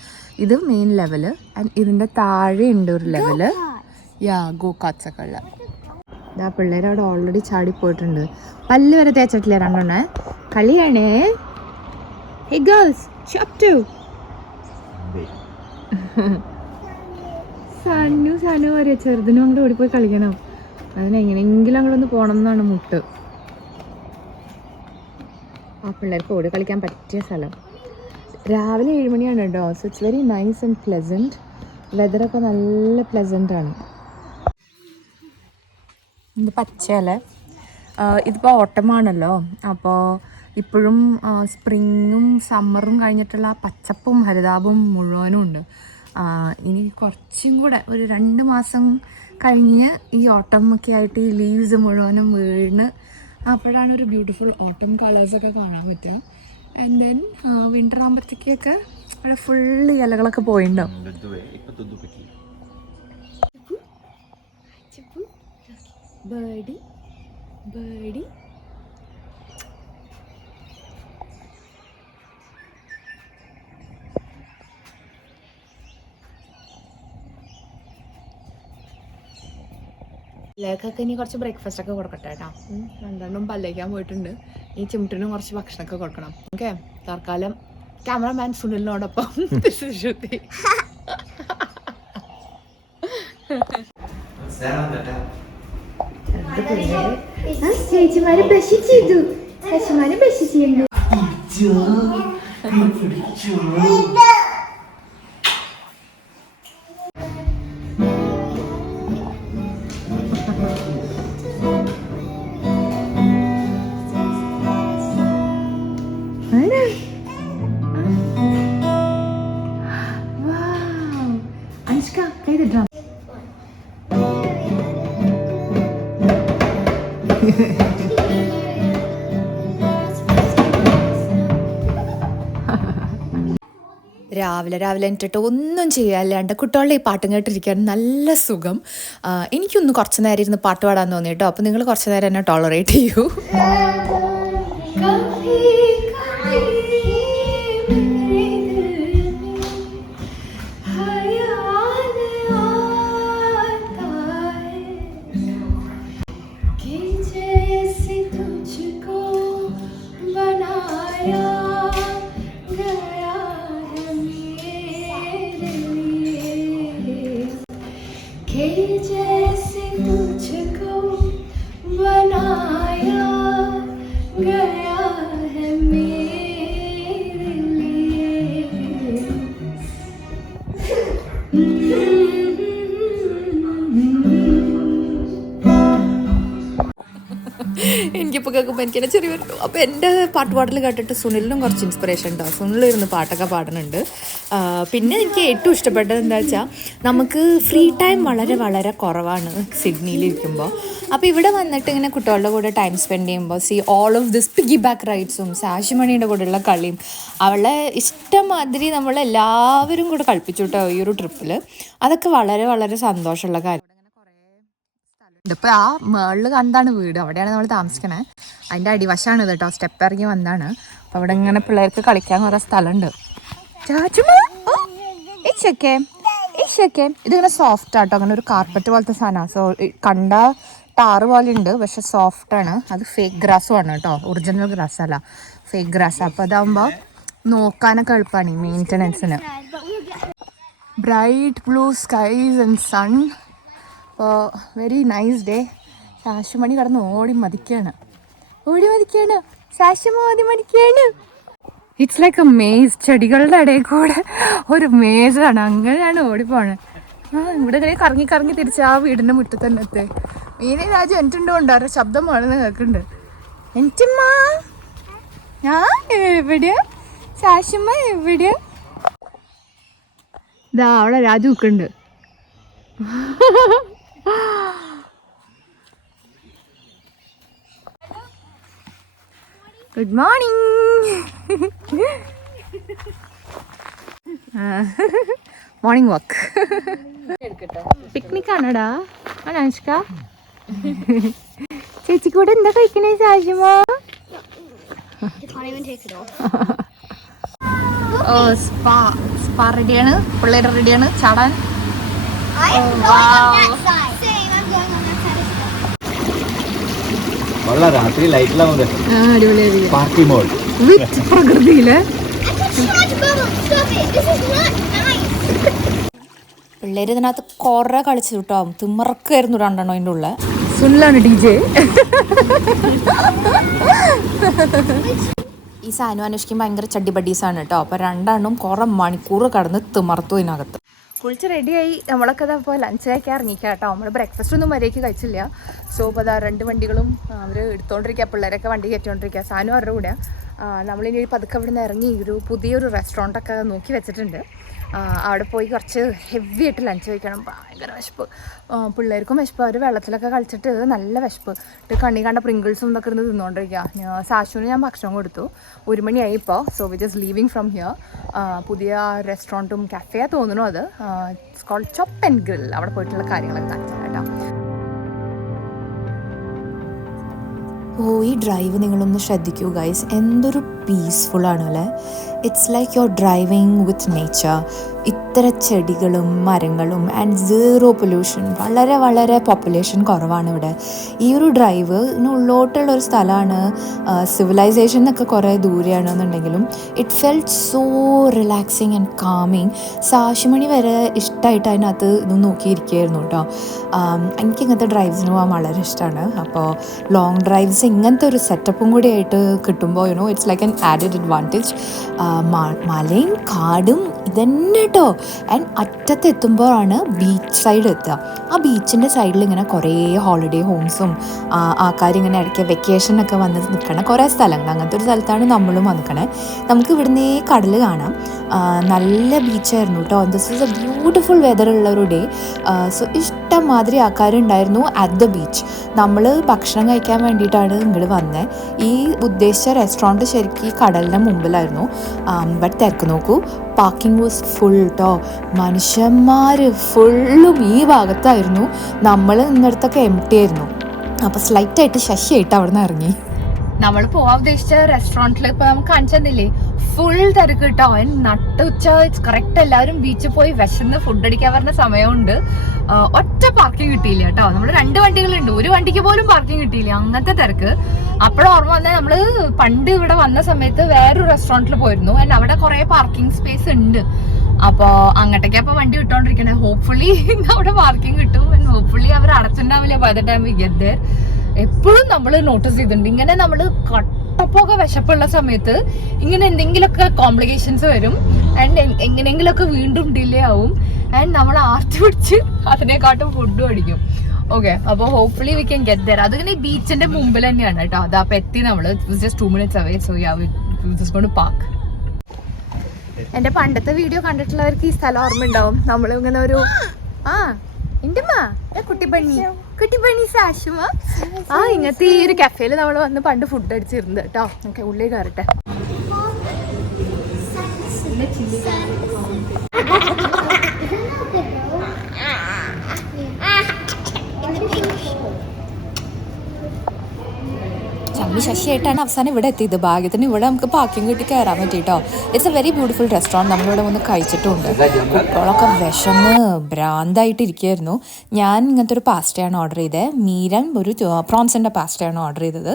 ഇത് മെയിൻ ലെവല്. ആൻഡ് ഇതിൻ്റെ താഴെ ഉണ്ട് ഒരു ലെവല്. ഗോ കാറ്റ്സൊക്കെ ഉള്ള. ഇതാ പിള്ളേർ അവിടെ ഓൾറെഡി ചാടിപ്പോയിട്ടുണ്ട്. പല്ല് വരെ തേച്ചിട്ടില്ല രണ്ടെണ്ണേ. കളിയാണേ. Hey girls, up to. Sanu വരെ ചെറുതിനും അങ്ങോട്ട് ഓടിപ്പോയി കളിക്കണം. അതിനെങ്ങനെയെങ്കിലും അങ്ങോട്ടൊന്ന് പോകണം എന്നാണ് മുട്ട്. ആ പിള്ളേർക്ക് ഓടി കളിക്കാൻ പറ്റിയ സ്ഥലം. രാവിലെ 7 മണിയാണ് കേട്ടോ. So it's very nice and pleasant. വെതറൊക്കെ നല്ല പ്ലസൻ്റാണ്. ഇത് പച്ചയല്ലേ. ഇതിപ്പോൾ ഓട്ടമാണല്ലോ. അപ്പോൾ ഇപ്പോഴും സ്പ്രിങ്ങും സമ്മറും കഴിഞ്ഞിട്ടുള്ള ആ പച്ചപ്പും ഹരിതാപവും മുഴുവനും ഉണ്ട്. ഇനി കുറച്ചും കൂടെ ഒരു 2 മാസം കഴിഞ്ഞ് ഈ ഓട്ടം ഒക്കെ ആയിട്ട് ഈ ലീവ്സ് മുഴുവനും വീണ് അപ്പോഴാണ് ഒരു ബ്യൂട്ടിഫുൾ ഓട്ടം കളേഴ്സൊക്കെ കാണാൻ പറ്റുക. ആൻഡ് ദെൻ വിൻ്റർ ആകുമ്പോഴത്തേക്കൊക്കെ അവിടെ ഫുള്ള് ഇലകളൊക്കെ പോയിട്ടുണ്ടാവും. ബേഡി ബേഡി ലേക്കൊക്കെ ഇനി കുറച്ച് ബ്രേക്ക്ഫാസ്റ്റ് ഒക്കെ കൊടുക്കട്ടെ കേട്ടോ. 2 പല്ലേക്കാൻ പോയിട്ടുണ്ട്. ഈ ചിമിട്ടിനും കുറച്ച് ഭക്ഷണമൊക്കെ കൊടുക്കണം. ഓക്കെ, തൽക്കാലം ക്യാമറമാൻ സുനിലിനോടൊപ്പം ശ്രുതി. ചേച്ചിമാര് ബ്രഷ് ചെയ്തു. ചേച്ചിമാര് ബ്രഷ് ചെയ്യുന്നു. രാവിലെ എന്നിട്ട് ഒന്നും ചെയ്യാല്ലാണ്ട് കുട്ടികളുടെ ഈ പാട്ടും കേട്ടിരിക്കാൻ നല്ല സുഖം. എനിക്കൊന്ന് കുറച്ച് നേരം ഇരുന്ന് പാട്ട് പാടാൻ തോന്നി കേട്ടോ. അപ്പോൾ നിങ്ങൾ കുറച്ച് നേരം എന്നെ ടോളറേറ്റ് ചെയ്യൂ. എനിക്കിപ്പോൾ കേൾക്കുമ്പോൾ എനിക്ക് തന്നെ ചെറിയ വരുന്നു. അപ്പോൾ എൻ്റെ പാട്ട് പാടൽ കേട്ടിട്ട് സുനിലിനും കുറച്ച് ഇൻസ്പിറേഷൻ ഉണ്ടാവും. സുനിലിരുന്ന് പാട്ടൊക്കെ പാടുന്നുണ്ട്. പിന്നെ എനിക്ക് ഏറ്റവും ഇഷ്ടപ്പെട്ടത് എന്താ വെച്ചാൽ നമുക്ക് ഫ്രീ ടൈം വളരെ വളരെ കുറവാണ് സിഡ്നിയിലിരിക്കുമ്പോൾ. അപ്പോൾ ഇവിടെ വന്നിട്ട് ഇങ്ങനെ കുട്ടികളുടെ കൂടെ ടൈം സ്പെൻഡ് ചെയ്യുമ്പോൾ all of this piggyback റൈഡ്സും സാഷിമണിയുടെ കൂടെയുള്ള കളിയും അവളെ ഇഷ്ടംമാതിരി നമ്മളെല്ലാവരും കൂടെ കളിപ്പിച്ചു കേട്ടോ ഈ ഒരു ട്രിപ്പിൽ. അതൊക്കെ വളരെ വളരെ സന്തോഷമുള്ള കാര്യം. ഇതിപ്പോൾ ആ മേളിൽ കണ്ടാണ് വീട്, അവിടെയാണ് നമ്മൾ താമസിക്കണേ. അതിൻ്റെ അടിവശമാണ് ഇത് കേട്ടോ, സ്റ്റെപ്പ് ഇറങ്ങി വന്നാണ്. അപ്പോൾ അവിടെ ഇങ്ങനെ പിള്ളേർക്ക് കളിക്കാൻ കുറേ സ്ഥലമുണ്ട്. ഇതിങ്ങനെ സോഫ്റ്റ് ആട്ടോ, അങ്ങനെ ഒരു കാർപ്പറ്റ് പോലത്തെ സാധനമാണ്. സോ കണ്ട ടാറ് പോലെ ഉണ്ട്, പക്ഷെ സോഫ്റ്റാണ്. അത് ഫേക്ക് ഗ്രാസും ആണ് കേട്ടോ, ഒറിജിനൽ ഗ്രാസ് അല്ല, ഫേക്ക് ഗ്രാസ്. അപ്പോൾ അതാകുമ്പോൾ നോക്കാനൊക്കെ എളുപ്പമാണ് ഈ മെയിൻ്റനൻസിന്. Bright blue skies and sun. അപ്പോൾ വെരി നൈസ് ഡേ. സാശുമണി കിടന്ന് ഓടി മതിക്കുകയാണ്. സാശുമ ഓടി മതിക്കുകയാണ്. It's like a maze. ചെടികളുടെ ഇടയിൽ കൂടെ ഒരു മേസാണ്, അങ്ങനെയാണ് ഓടിപ്പോണത്. ഇവിടെ ഇങ്ങനെ കറങ്ങി കറങ്ങി തിരിച്ച് ആ വീടിൻ്റെ മുറ്റത്ത് തന്നെ എത്തേ. മീനെ രാജു എനിട്ടുണ്ടോ അവരുടെ ശബ്ദം വേണമെന്ന് കേൾക്കുന്നുണ്ട്. എനിച്ചമ്മ എവിടെയാ സാശുമ്മ എവിടെയാ? ഇതാ അവിടെ രാജു നിൽക്കുന്നുണ്ട്. Good morning. Morning walk. Picnic ആണോടാ അനുഷ്ക? ചേച്ചി കൂടെ എന്താ കഴിക്കണേ സാജിമ? ഓ സ്പാ റെഡിയാണ്, പിള്ളേർ റെഡിയാണ് ചാടാൻ. രാത്രി ലൈറ്റിലാവുന്നത് പാർട്ടി മോഡ് വിത്ത് പ്രകൃതിയില്. പിള്ളേര് ഇതിനകത്ത് കുറെ കളിച്ചു കേട്ടോ, തിമറക്കായിരുന്നു രണ്ടെണ്ണം അതിൻ്റെ ഉള്ള. സുനിലാണ് DJ. ഈ സാനു അന്വേഷിക്കും ഭയങ്കര ചട്ടിബഡീസാണ് കേട്ടോ. അപ്പോൾ രണ്ടെണ്ണം കുറെ മണിക്കൂർ കടന്ന് തിമർത്തു ഇതിനകത്ത്. കുളിച്ച് റെഡിയായി നമ്മളൊക്കെ അപ്പോൾ ലഞ്ച് കഴിക്കാൻ ഇറങ്ങിക്കാം കേട്ടോ. നമ്മൾ ബ്രേക്ക്ഫാസ്റ്റ് ഒന്നും മര്യാദയ്ക്ക് കഴിച്ചില്ല. സോ അപ്പോൾ അതാ 2 വണ്ടികളും അവർ എടുത്തുകൊണ്ടിരിക്കുക, പിള്ളേരൊക്കെ വണ്ടി കയറ്റിക്കൊണ്ടിരിക്കുക. സാനു അവരുടെ കൂടെ നമ്മളിനി പതുക്കെ അവിടെ നിന്ന് ഇറങ്ങി ഒരു പുതിയൊരു റെസ്റ്റോറൻറ്റൊക്കെ നോക്കി വെച്ചിട്ടുണ്ട്. അവിടെ പോയി കുറച്ച് ഹെവി ആയിട്ട് ലഞ്ച് കഴിക്കണം. ഭയങ്കര വിശപ്പ്, പിള്ളേർക്കും വിശപ്പ്. അവർ വെള്ളത്തിലൊക്കെ കളിച്ചിട്ട് നല്ല വിശപ്പ്. കണ്ണി കണ്ട പ്രിങ്കിൾസും ഇതൊക്കെ ഇരുന്ന് തിന്നുകൊണ്ടിരിക്കുക. സാശുവിന് ഞാൻ ഭക്ഷണം കൊടുത്തു. 1 മണിയായി ഇപ്പോൾ. So we just leaving from here. പുതിയ റെസ്റ്റോറൻറ്റും കഫേയാണ് തോന്നുന്നു അത്. It's Cold Chop and Grill. അവിടെ പോയിട്ടുള്ള കാര്യങ്ങളൊക്കെ കാണിച്ചു കേട്ടോ. ഈ ഡ്രൈവ് നിങ്ങളൊന്ന് ശ്രദ്ധിക്കൂ ഗൈസ്, എന്തൊരു പീസ്ഫുള്ളാണ് അല്ലേ. It's like your driving with nature. ഇത്ര ചെടികളും മരങ്ങളും ആൻഡ് സീറോ പൊല്യൂഷൻ. വളരെ വളരെ പോപ്പുലേഷൻ കുറവാണ് ഇവിടെ. ഈ ഒരു ഡ്രൈവ് ഉള്ളോട്ടുള്ളൊരു സ്ഥലമാണ്. സിവിലൈസേഷൻ എന്നൊക്കെ കുറേ ദൂരെയാണെന്നുണ്ടെങ്കിലും it felt so relaxing and calming. സാശുമണി വരെ ഇഷ്ടമായിട്ട് അതിനകത്ത് ഇത് നോക്കിയിരിക്കുകയായിരുന്നു കേട്ടോ. എനിക്ക് ഇങ്ങനത്തെ ഡ്രൈവ്സിന് പോകാൻ വളരെ ഇഷ്ടമാണ്. അപ്പോൾ ലോങ് ഡ്രൈവ്സ് ഇങ്ങനത്തെ ഒരു സെറ്റപ്പും കൂടി ആയിട്ട് കിട്ടുമ്പോൾ it's like an added advantage. മലയും കാടും ഇതന്നെ കേട്ടോ. ആൻഡ് അറ്റത്തെത്തുമ്പോഴാണ് ബീച്ച് സൈഡ് എത്തുക. ആ ബീച്ചിൻ്റെ സൈഡിൽ ഇങ്ങനെ കുറേ ഹോളിഡേ ഹോംസും ആൾക്കാരിങ്ങനെ ഇടയ്ക്ക് വെക്കേഷനൊക്കെ വന്ന് നിൽക്കണ കുറേ സ്ഥലങ്ങൾ. അങ്ങനത്തെ ഒരു സ്ഥലത്താണ് നമ്മളും വന്നിക്കണേ. നമുക്ക് ഇവിടുന്ന് കടൽ കാണാം. നല്ല ബീച്ചായിരുന്നു കേട്ടോ. ദിസ് ഈസ് എ ബ്യൂട്ടിഫുൾ വെതറുള്ള ഒരു ഡേ. സോ ഇഷ്ടം ഇഷ്ടംമാതിരി ആൾക്കാരുണ്ടായിരുന്നു അറ്റ് ദ ബീച്ച്. നമ്മൾ ഭക്ഷണം കഴിക്കാൻ വേണ്ടിയിട്ടാണ് ഇങ്ങോട്ട് വന്നത്. ഈ ഉദ്ദേശിച്ച റെസ്റ്റോറൻറ്റ് ശരിക്കും കടലിൻ്റെ മുമ്പിലായിരുന്നു. ബട്ട് തിരക്ക് നോക്കൂ, പാർക്കിംഗ് വാസ് ഫുൾ കേട്ടോ. മനുഷ്യന്മാർ ഫുള്ളും ഈ ഭാഗത്തായിരുന്നു. നമ്മൾ ഇന്നിടത്തൊക്കെ എംപ്റ്റി ആയിരുന്നു. അപ്പോൾ സ്ലൈറ്റായിട്ട് ശശിയായിട്ട് അവിടെ നിന്ന് ഇറങ്ങി. നമ്മൾ പോവാൻ ഉദ്ദേശിച്ച റെസ്റ്റോറൻറ്റിൽ ഇപ്പൊ നമുക്ക് കാണിച്ചെന്നില്ലേ, ഫുൾ തിരക്ക് കിട്ടോ. നട്ടുച്ച കറക്റ്റ് എല്ലാവരും ബീച്ചിൽ പോയി വിശന്ന് ഫുഡ് അടിക്കാൻ പറഞ്ഞ സമയമുണ്ട്. ഒറ്റ പാർക്കിംഗ് കിട്ടിയില്ല കേട്ടോ. നമ്മൾ 2 വണ്ടികളുണ്ട്, ഒരു വണ്ടിക്ക് പോലും പാർക്കിംഗ് കിട്ടിയില്ല, അങ്ങനത്തെ തിരക്ക്. അപ്പോഴും ഓർമ്മ വന്നാൽ നമ്മള് പണ്ട് ഇവിടെ വന്ന സമയത്ത് വേറൊരു റെസ്റ്റോറൻറ്റിൽ പോയിരുന്നു. അവിടെ കുറെ പാർക്കിംഗ് സ്പേസ് ഉണ്ട്. അപ്പൊ അങ്ങോട്ടേക്ക് അപ്പൊ വണ്ടി വിട്ടോണ്ടിരിക്കണേ. ഹോപ്പ്ഫുള്ളി അവിടെ പാർക്കിംഗ് കിട്ടും. ഹോപ്പ്ഫുള്ളി അവർ അടച്ചിട്ടുണ്ടാവില്ല by the time we get there. എപ്പോഴും നമ്മൾ നോട്ടീസ് ചെയ്തിട്ടുണ്ട്, ഇങ്ങനെ നമ്മൾ കട്ടപ്പോക വിശപ്പുള്ള സമയത്ത് ഇങ്ങനെ എന്തെങ്കിലുമൊക്കെ കോംപ്ലിക്കേഷൻസ് വരും. ആൻഡ് എങ്ങനെയെങ്കിലുമൊക്കെ വീണ്ടും ഡിലേ ആവും. ആൻഡ് നമ്മൾ ആർത്തി പിടിച്ച് അതിനെക്കാട്ടും ഫുഡും അടിക്കും. ഓക്കെ, അപ്പോൾ hopefully we can get there. അതിങ്ങനെ ബീച്ചിന്റെ മുമ്പിൽ തന്നെയാണ് കേട്ടോ. അതപ്പോൾ എത്തി നമ്മൾ. Just 2 minutes away. So yeah, we just going to park. എന്റെ പണ്ടത്തെ വീഡിയോ കണ്ടിട്ടുള്ളവർക്ക് ഈ സ്ഥലം ഓർമ്മ ഉണ്ടാവും. നമ്മളിങ്ങനെ ഒരു കുട്ടിപ്പണി സാഷുമ ഇങ്ങനത്തെ ഈ ഒരു കഫേയിൽ നമ്മൾ വന്ന് പണ്ട് ഫുഡ് അടിച്ചിരുന്നത് കേട്ടോ. ഓക്കെ, ഉള്ളിൽ കയറട്ടെ. ചമ്മി ശശിയായിട്ടാണ് അവസാനം ഇവിടെ എത്തിയത്. ഭാഗ്യത്തിന് ഇവിടെ നമുക്ക് പാർക്കിംഗ് കിട്ടി കയറാൻ പറ്റിട്ടോ. It's a very beautiful restaurant. നമ്മളിവിടെ ഒന്ന് കഴിച്ചിട്ടുണ്ട്. കുട്ടികളൊക്കെ വിഷന്ന് ഭ്രാന്തായിട്ടിരിക്കുകയായിരുന്നു. ഞാൻ ഇങ്ങനത്തെ ഒരു പാസ്റ്റയാണ് ഓർഡർ ചെയ്തത്. മീരൻ ഒരു പ്രോൺസിൻ്റെ പാസ്റ്റയാണ് ഓർഡർ ചെയ്തത്.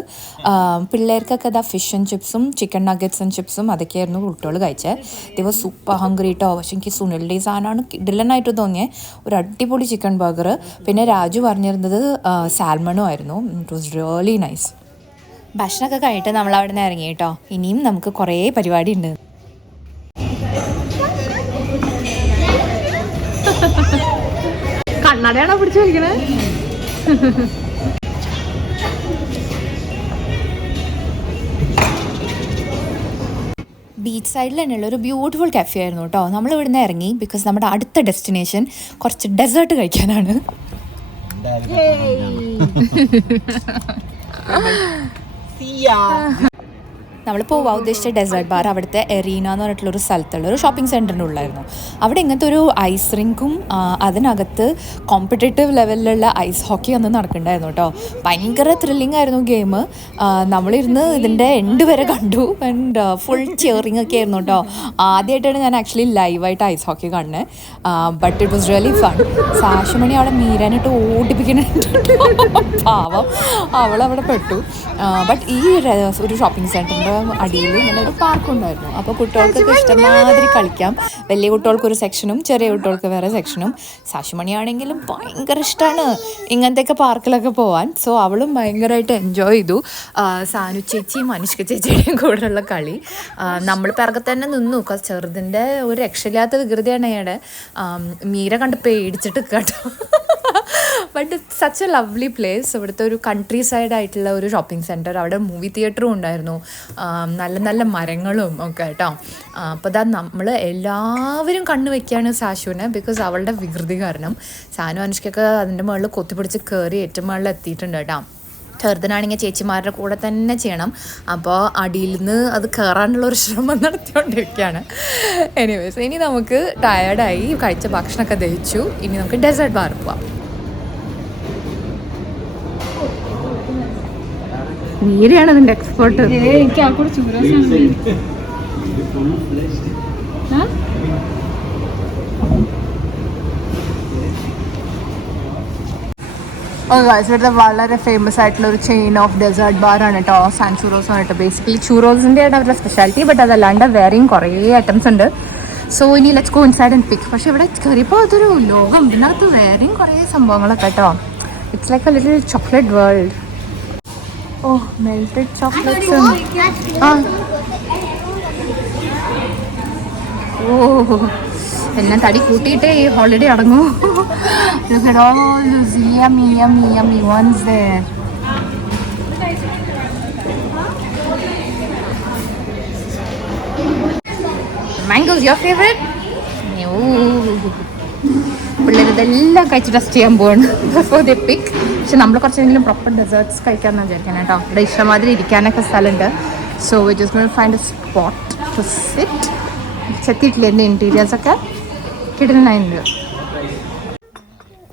പിള്ളേർക്കൊക്കെ ഇതാ ഫിഷ് ആൻഡ് ചിപ്സും ചിക്കൻ നഗറ്റ്സ് ആൻഡ് ചിപ്സും അതൊക്കെയായിരുന്നു കുട്ടികൾ കഴിച്ചത്. ദിവസം സൂപ്പർ ഹംഗ്രി കേട്ടോ. പക്ഷെ എനിക്ക് സുനിലിൻ്റെ ഈ സാധനമാണ് കിടിലനായിട്ട് തോന്നിയത്. ഒരു അടിപൊളി ചിക്കൻ ബർഗർ. പിന്നെ രാജു പറഞ്ഞിരുന്നത് സാൽമണും ആയിരുന്നു. It was really nice. ഭക്ഷണമൊക്കെ കഴിഞ്ഞിട്ട് നമ്മൾ അവിടെ നിന്ന് ഇറങ്ങി കേട്ടോ. ഇനിയും നമുക്ക് കുറേ പരിപാടി ഉണ്ട്. കണ്ണടയാണോ പിടിച്ചു വലിക്കണേ? ബീച്ച് സൈഡിൽ തന്നെയുള്ള ഒരു ബ്യൂട്ടിഫുൾ കഫേ ആയിരുന്നു കേട്ടോ. നമ്മൾ ഇവിടുന്ന് ഇറങ്ങി ബിക്കോസ് നമ്മുടെ അടുത്ത ഡെസ്റ്റിനേഷൻ കുറച്ച് ഡെസേർട്ട് കഴിക്കാനാണ്. നമ്മൾ പോവാൻ ഉദ്ദേശിച്ച ഡെസേർട്ട് ബാർ അവിടുത്തെ എറീന എന്ന് പറഞ്ഞിട്ടുള്ളൊരു സ്ഥലത്തുള്ള ഒരു ഷോപ്പിംഗ് സെൻറ്ററിൻ്റെ ഉള്ളായിരുന്നു. അവിടെ ഇങ്ങനത്തെ ഒരു ഐസ് റിങ്കും അതിനകത്ത് കോമ്പറ്റേറ്റീവ് ലെവലിലുള്ള ഐസ് ഹോക്കി ഒന്നും നടക്കണ്ടായിരുന്നു കേട്ടോ. ഭയങ്കര ത്രില്ലിംഗ് ആയിരുന്നു ഗെയിം. നമ്മളിരുന്ന് ഇതിൻ്റെ എൻഡ് വരെ കണ്ടു. ആൻഡ് ഫുൾ ചിയറിങ് ഒക്കെ ആയിരുന്നു കേട്ടോ. ആദ്യമായിട്ടാണ് ഞാൻ ആക്ച്വലി ലൈവായിട്ട് ഐസ് ഹോക്കി കാണുന്നത്. But it was really fun. സാഷുമണി അവിടെ മീരാനായിട്ട് ഓടിപ്പിക്കുന്നുണ്ട്. പാവം, അവളവിടെ പെട്ടു. ബട്ട് ഈ ഒരു ഷോപ്പിംഗ് സെൻറ്ററിൻ്റെ അടിയിൽ ഇങ്ങനെ ഒരു പാർക്കുണ്ടായിരുന്നു. അപ്പോൾ കുട്ടികൾക്കൊക്കെ ഇഷ്ടമാതിരി കളിക്കാം. വലിയ കുട്ടികൾക്കൊരു സെക്ഷനും ചെറിയ കുട്ടികൾക്ക് വേറെ സെക്ഷനും. സാഷുമണിയാണെങ്കിലും ഭയങ്കര ഇഷ്ടമാണ് ഇങ്ങനത്തെയൊക്കെ പാർക്കിലൊക്കെ പോകാൻ. സോ അവളും ഭയങ്കരമായിട്ട് എൻജോയ് ചെയ്തു. സാനു ചേച്ചിയും അനുഷ്ക ചേച്ചിയുടെയും കൂടെയുള്ള കളി. നമ്മൾ പിറകെ തന്നെ നിന്നു. ചെറുതിൻ്റെ ഒരു രക്ഷയില്ലാത്ത വികൃതിയാണ് അയാളുടെ. മീര കണ്ട് പേടിച്ചിട്ട് കേട്ടോ. But such A lovely place. ഇവിടുത്തെ ഒരു കൺട്രി സൈഡ് ആയിട്ടുള്ള ഒരു ഷോപ്പിംഗ് സെൻറ്റർ. അവിടെ മൂവി തിയേറ്ററും ഉണ്ടായിരുന്നു. നല്ല നല്ല മരങ്ങളും ഒക്കെ കേട്ടോ. അപ്പോൾ ഇതാ നമ്മൾ എല്ലാവരും കണ്ണു വയ്ക്കുകയാണ് സാശുവിനെ. ബിക്കോസ് അവളുടെ വികൃതി കാരണം. സാനു അനുഷ്കൊക്കെ അതിൻ്റെ മുകളിൽ കൊത്തിപ്പിടിച്ച് കയറി ഏറ്റവും മുകളിൽ എത്തിയിട്ടുണ്ട് കേട്ടോ. ചെറുതിനാണെങ്കിൽ ചേച്ചിമാരുടെ കൂടെ തന്നെ ചെയ്യണം. അപ്പോൾ അടിയിൽ നിന്ന് അത് കയറാനുള്ളൊരു ശ്രമം നടത്തിക്കൊണ്ടിരിക്കുകയാണ്. എനിവേസ്, ഇനി നമുക്ക് ടയേർഡായി, കഴിച്ച ഭക്ഷണമൊക്കെ ദഹിച്ചു. ഇനി നമുക്ക് ഡെസേർട്ട് ബാർ പോവാം. മീരയാണ് അതിന്റെ എക്സ്പേർട്ട്. എനിക്ക് ആ കൂടെ ഇവിടുത്തെ വളരെ ഫേമസ് ആയിട്ടുള്ള ഒരു ചെയിൻ ഓഫ് ഡെസേർട്ട് ബാർ ആണ് കേട്ടോ. സാൻ ചൂറോസ് പറഞ്ഞിട്ട് ബേസിക്കലി ചൂറോസിൻ്റെ ആണ് അവരുടെ സ്പെഷ്യാലിറ്റി. ബട്ട് അതല്ലാണ്ട് വേറെയും കുറേ ഐറ്റംസ് ഉണ്ട്. സോ ഇനി ലെറ്റ്സ് ഗോ ഇൻസൈഡ് ആൻഡ് പിക്ക്. പക്ഷെ ഇവിടെ കയറിയപ്പോൾ അതൊരു ലോകം. ഇതിനകത്ത് വേറെയും കുറേ സംഭവങ്ങളൊക്കെ കേട്ടോ. It's like a little chocolate world. Oh, melted chocolates. Oh, എല്ലാം തടി കൂട്ടിയിട്ടേ ഈ ഹോളിഡേ അടങ്ങൂ. Look at all those yummy, yummy, yummy ones there. Mango's your favorite? പിള്ളേർ അതെല്ലാം കഴിച്ച് ടെസ്റ്റ് ചെയ്യാൻ പോവാണ് ബിഫോർ ദി പിക്ക്. പക്ഷെ നമ്മൾ കുറച്ചെങ്കിലും പ്രോപ്പർ ഡെസേർട്ട്സ് കഴിക്കാമെന്ന് വിചാരിക്കണം കേട്ടോ. ഇവിടെ ഇഷ്ടമാതിരി ഇരിക്കാനൊക്കെ സ്ഥലമുണ്ട്. So we just going to find a spot to sit. ചെത്തിയിട്ടില്ല എൻ്റെ ഇൻറ്റീരിയേഴ്സൊക്കെ കിടലുണ്ടായിട്ടുണ്ട്.